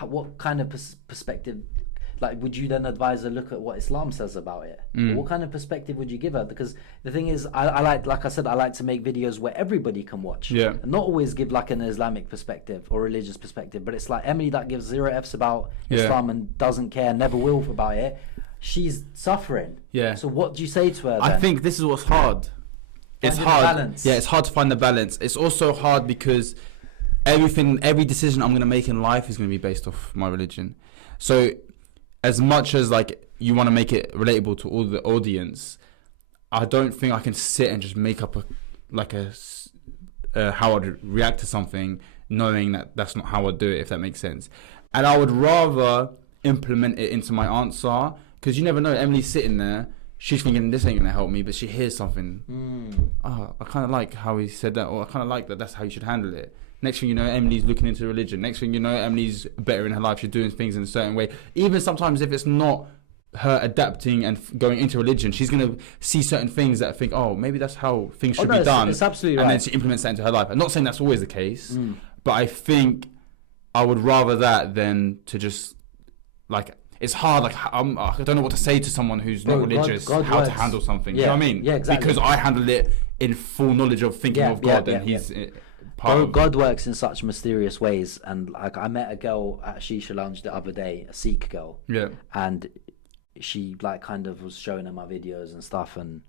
what kind of perspective, like, would you then advise her look at what Islam says about it? What kind of perspective would you give her? Because the thing is, I like I said, I like to make videos where everybody can watch, and not always give like an Islamic perspective or religious perspective, but it's like Emily that gives 0 Fs about Islam and doesn't care, never will about it. She's suffering. So what do you say to her then? I think this is what's hard. It's hard. Balance. Yeah, it's hard to find the balance. It's also hard because every decision I'm going to make in life is going to be based off my religion. So as much as like you want to make it relatable to all the audience, I don't think I can sit and just make up how I'd react to something knowing that that's not how I'd do it, if that makes sense. And I would rather implement it into my answer, because you never know. Emily's sitting there, she's thinking this ain't gonna help me, but she hears something. I kind of like how he said that, or I kind of like that. That's how you should handle it. Next thing you know, Emily's looking into religion. Next thing you know, Emily's better in her life. She's doing things in a certain way. Even sometimes if it's not her adapting and going into religion, she's going to see certain things that think, oh, maybe that's how things should be done. It's absolutely right. And then she implements that into her life. I'm not saying that's always the case, but I think I would rather that than to just, like, it's hard. Like, I don't know what to say to someone who's not religious, God how works. to handle something. You know what I mean? Yeah, exactly. Because I handle it in full knowledge of thinking of God, and he's... God works in such mysterious ways, and like I met a girl at Shisha Lounge the other day, a Sikh girl, and she like kind of was showing her my videos and stuff, and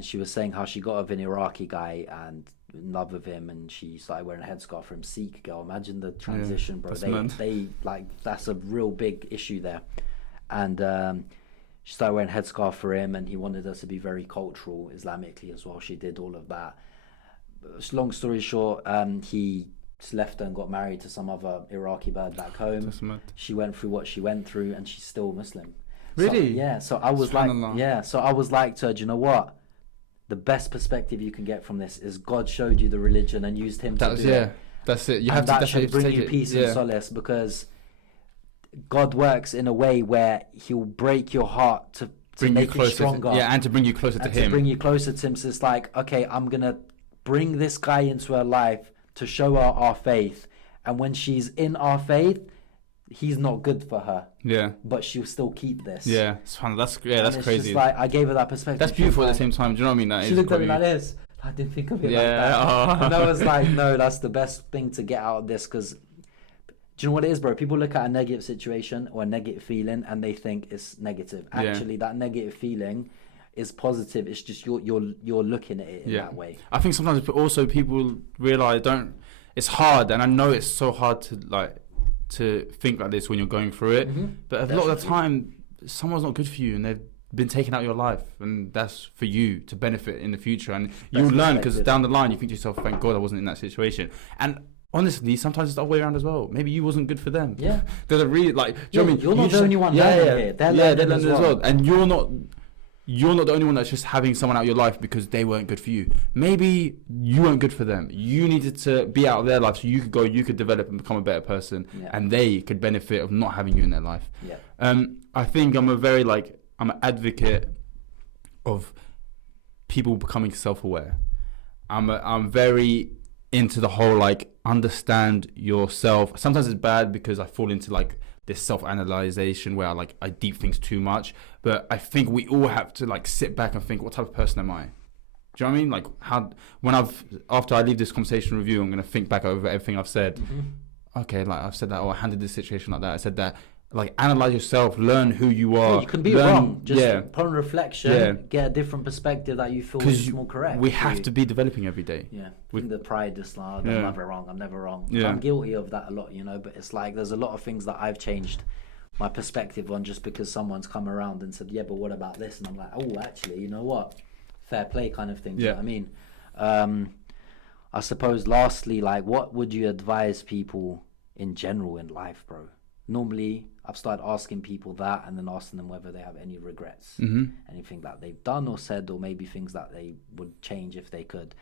she was saying how she got with an Iraqi guy and in love with him, and she started wearing a headscarf for him. Sikh girl, imagine the transition, bro. They like, that's a real big issue there, and she started wearing a headscarf for him, and he wanted her to be very cultural Islamically as well. She did all of that. Long story short, he left her and got married to some other Iraqi bird back home. She went through what she went through, and she's still Muslim. Really? So I was like to her, do you know what? The best perspective you can get from this is God showed you the religion and used him to do it. That's it. That should bring you peace and solace, because God works in a way where He'll break your heart to make you stronger. And to bring you closer to Him. To bring you closer to Him. So it's like, okay, I'm gonna bring this guy into her life to show her our faith, and when she's in our faith, he's not good for her, but she'll still keep this. It's fun. That's crazy. Just like, I gave her that perspective. That's beautiful at the same time. Do you know what I mean? That she looked at me like this. I didn't think of it like that. And I was like, no, that's the best thing to get out of this, because do you know what it is, bro? People look at a negative situation or a negative feeling and they think it's negative. Actually, that negative feeling is positive. It's just you're looking at it in that way. I think sometimes also people realize it's hard, and I know it's so hard to think like this when you're going through it, but a lot of the time someone's not good for you and they've been taken out of your life, and that's for you to benefit in the future, and you'll learn, because down the line you think to yourself, thank God I wasn't in that situation. And honestly, sometimes it's the other way around as well. Maybe you wasn't good for them. There's a really, like, do you know what I mean? You're not the only one learning here. They're learning as well. And you're not the only one that's just having someone out of your life because they weren't good for you. Maybe you weren't good for them. You needed to be out of their life so you could develop and become a better person, and they could benefit of not having you in their life. I think I'm an advocate of people becoming self-aware. I'm very into the whole, like, understand yourself. Sometimes it's bad because I fall into like this self-analyzation where I deep things too much, but I think we all have to like sit back and think, what type of person am I? Do you know what I mean? Like, after I leave this conversation with you, I'm going to think back over everything I've said. Okay, like, I've said that, I handled this situation like that, I said that. Like, analyze yourself, learn who you are. You can be wrong. Just upon reflection, get a different perspective that you feel is more correct. We have to be developing every day. With the pride, just like, I'm never wrong. I'm never wrong. I'm guilty of that a lot, but it's like there's a lot of things that I've changed my perspective on just because someone's come around and said, yeah, but what about this? And I'm like, oh, actually, you know what? Fair play kind of thing. Do you know what I mean? I suppose lastly, like, what would you advise people in general in life, bro? normally I've started asking people that, and then asking them whether they have any regrets, anything that they've done or said, or maybe things that they would change if they could.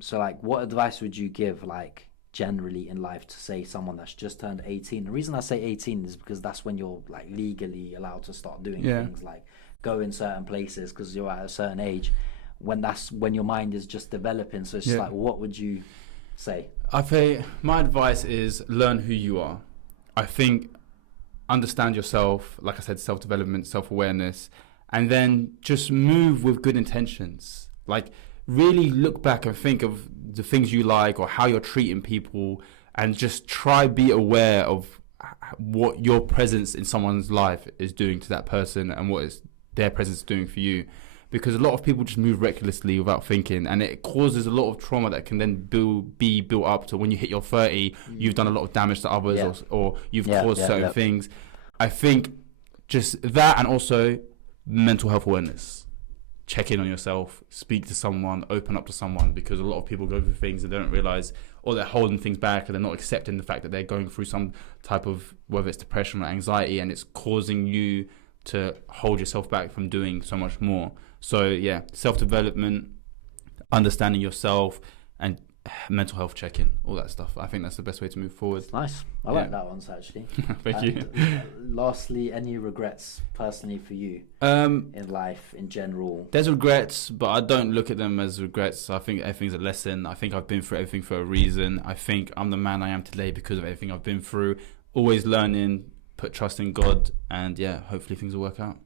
So like, what advice would you give, like, generally in life, to say someone that's just turned 18? The reason I say 18 is because that's when you're like legally allowed to start doing things, like go in certain places, because you're at a certain age, when your mind is just developing. So it's just like, what would you say? I think my advice is learn who you are. I think understand yourself, like I said, self-development, self-awareness, and then just move with good intentions. Like, really look back and think of the things you like or how you're treating people, and just try be aware of what your presence in someone's life is doing to that person and what is their presence doing for you. Because a lot of people just move recklessly without thinking, and it causes a lot of trauma that can then be built up to when you hit your 30, you've done a lot of damage to others, or you've caused certain things. I think just that, and also mental health awareness. Check in on yourself, speak to someone, open up to someone, because a lot of people go through things and they don't realize, or they're holding things back, or they're not accepting the fact that they're going through some type of, whether it's depression or anxiety, and it's causing you to hold yourself back from doing so much more. So yeah, self-development, understanding yourself, and mental health check-in, all that stuff. I think that's the best way to move forward. It's nice. I like that one, actually. Thank you. Lastly, any regrets personally for you in life in general? There's regrets, but I don't look at them as regrets. I think everything's a lesson. I think I've been through everything for a reason. I think I'm the man I am today because of everything I've been through. Always learning, put trust in God, and yeah, hopefully things will work out.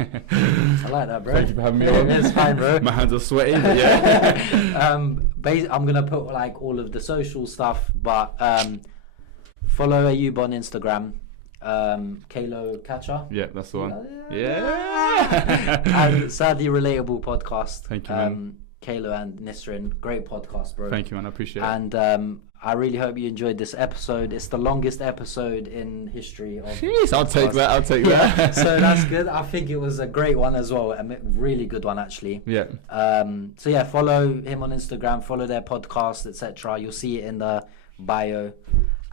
I like that, bro. Thank you for having me on. It's fine, bro. My hands are sweaty, but yeah. I'm gonna put like all of the social stuff, but follow Ayub on Instagram, Kalo Catcher. Yeah, that's the one. Yeah. And Sadly Relatable podcast. Thank you, man. Kalo and Nisrin, great podcast, bro. Thank you, man. I appreciate it. And I really hope you enjoyed this episode. It's the longest episode in history of Jeez, I'll take that. So that's good. I think it was a great one as well. A really good one, actually. Yeah. So yeah, follow him on Instagram, follow their podcast, etc. You'll see it in the bio.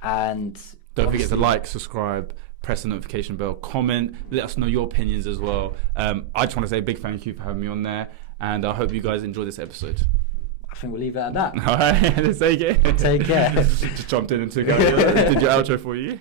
And don't forget to like, subscribe, press the notification bell, comment, let us know your opinions as well. I just want to say a big thank you for having me on there, and I hope you guys enjoy this episode. I think we'll leave it at that. All right, let's take it. Take care. Just jumped in and took out did your outro for you.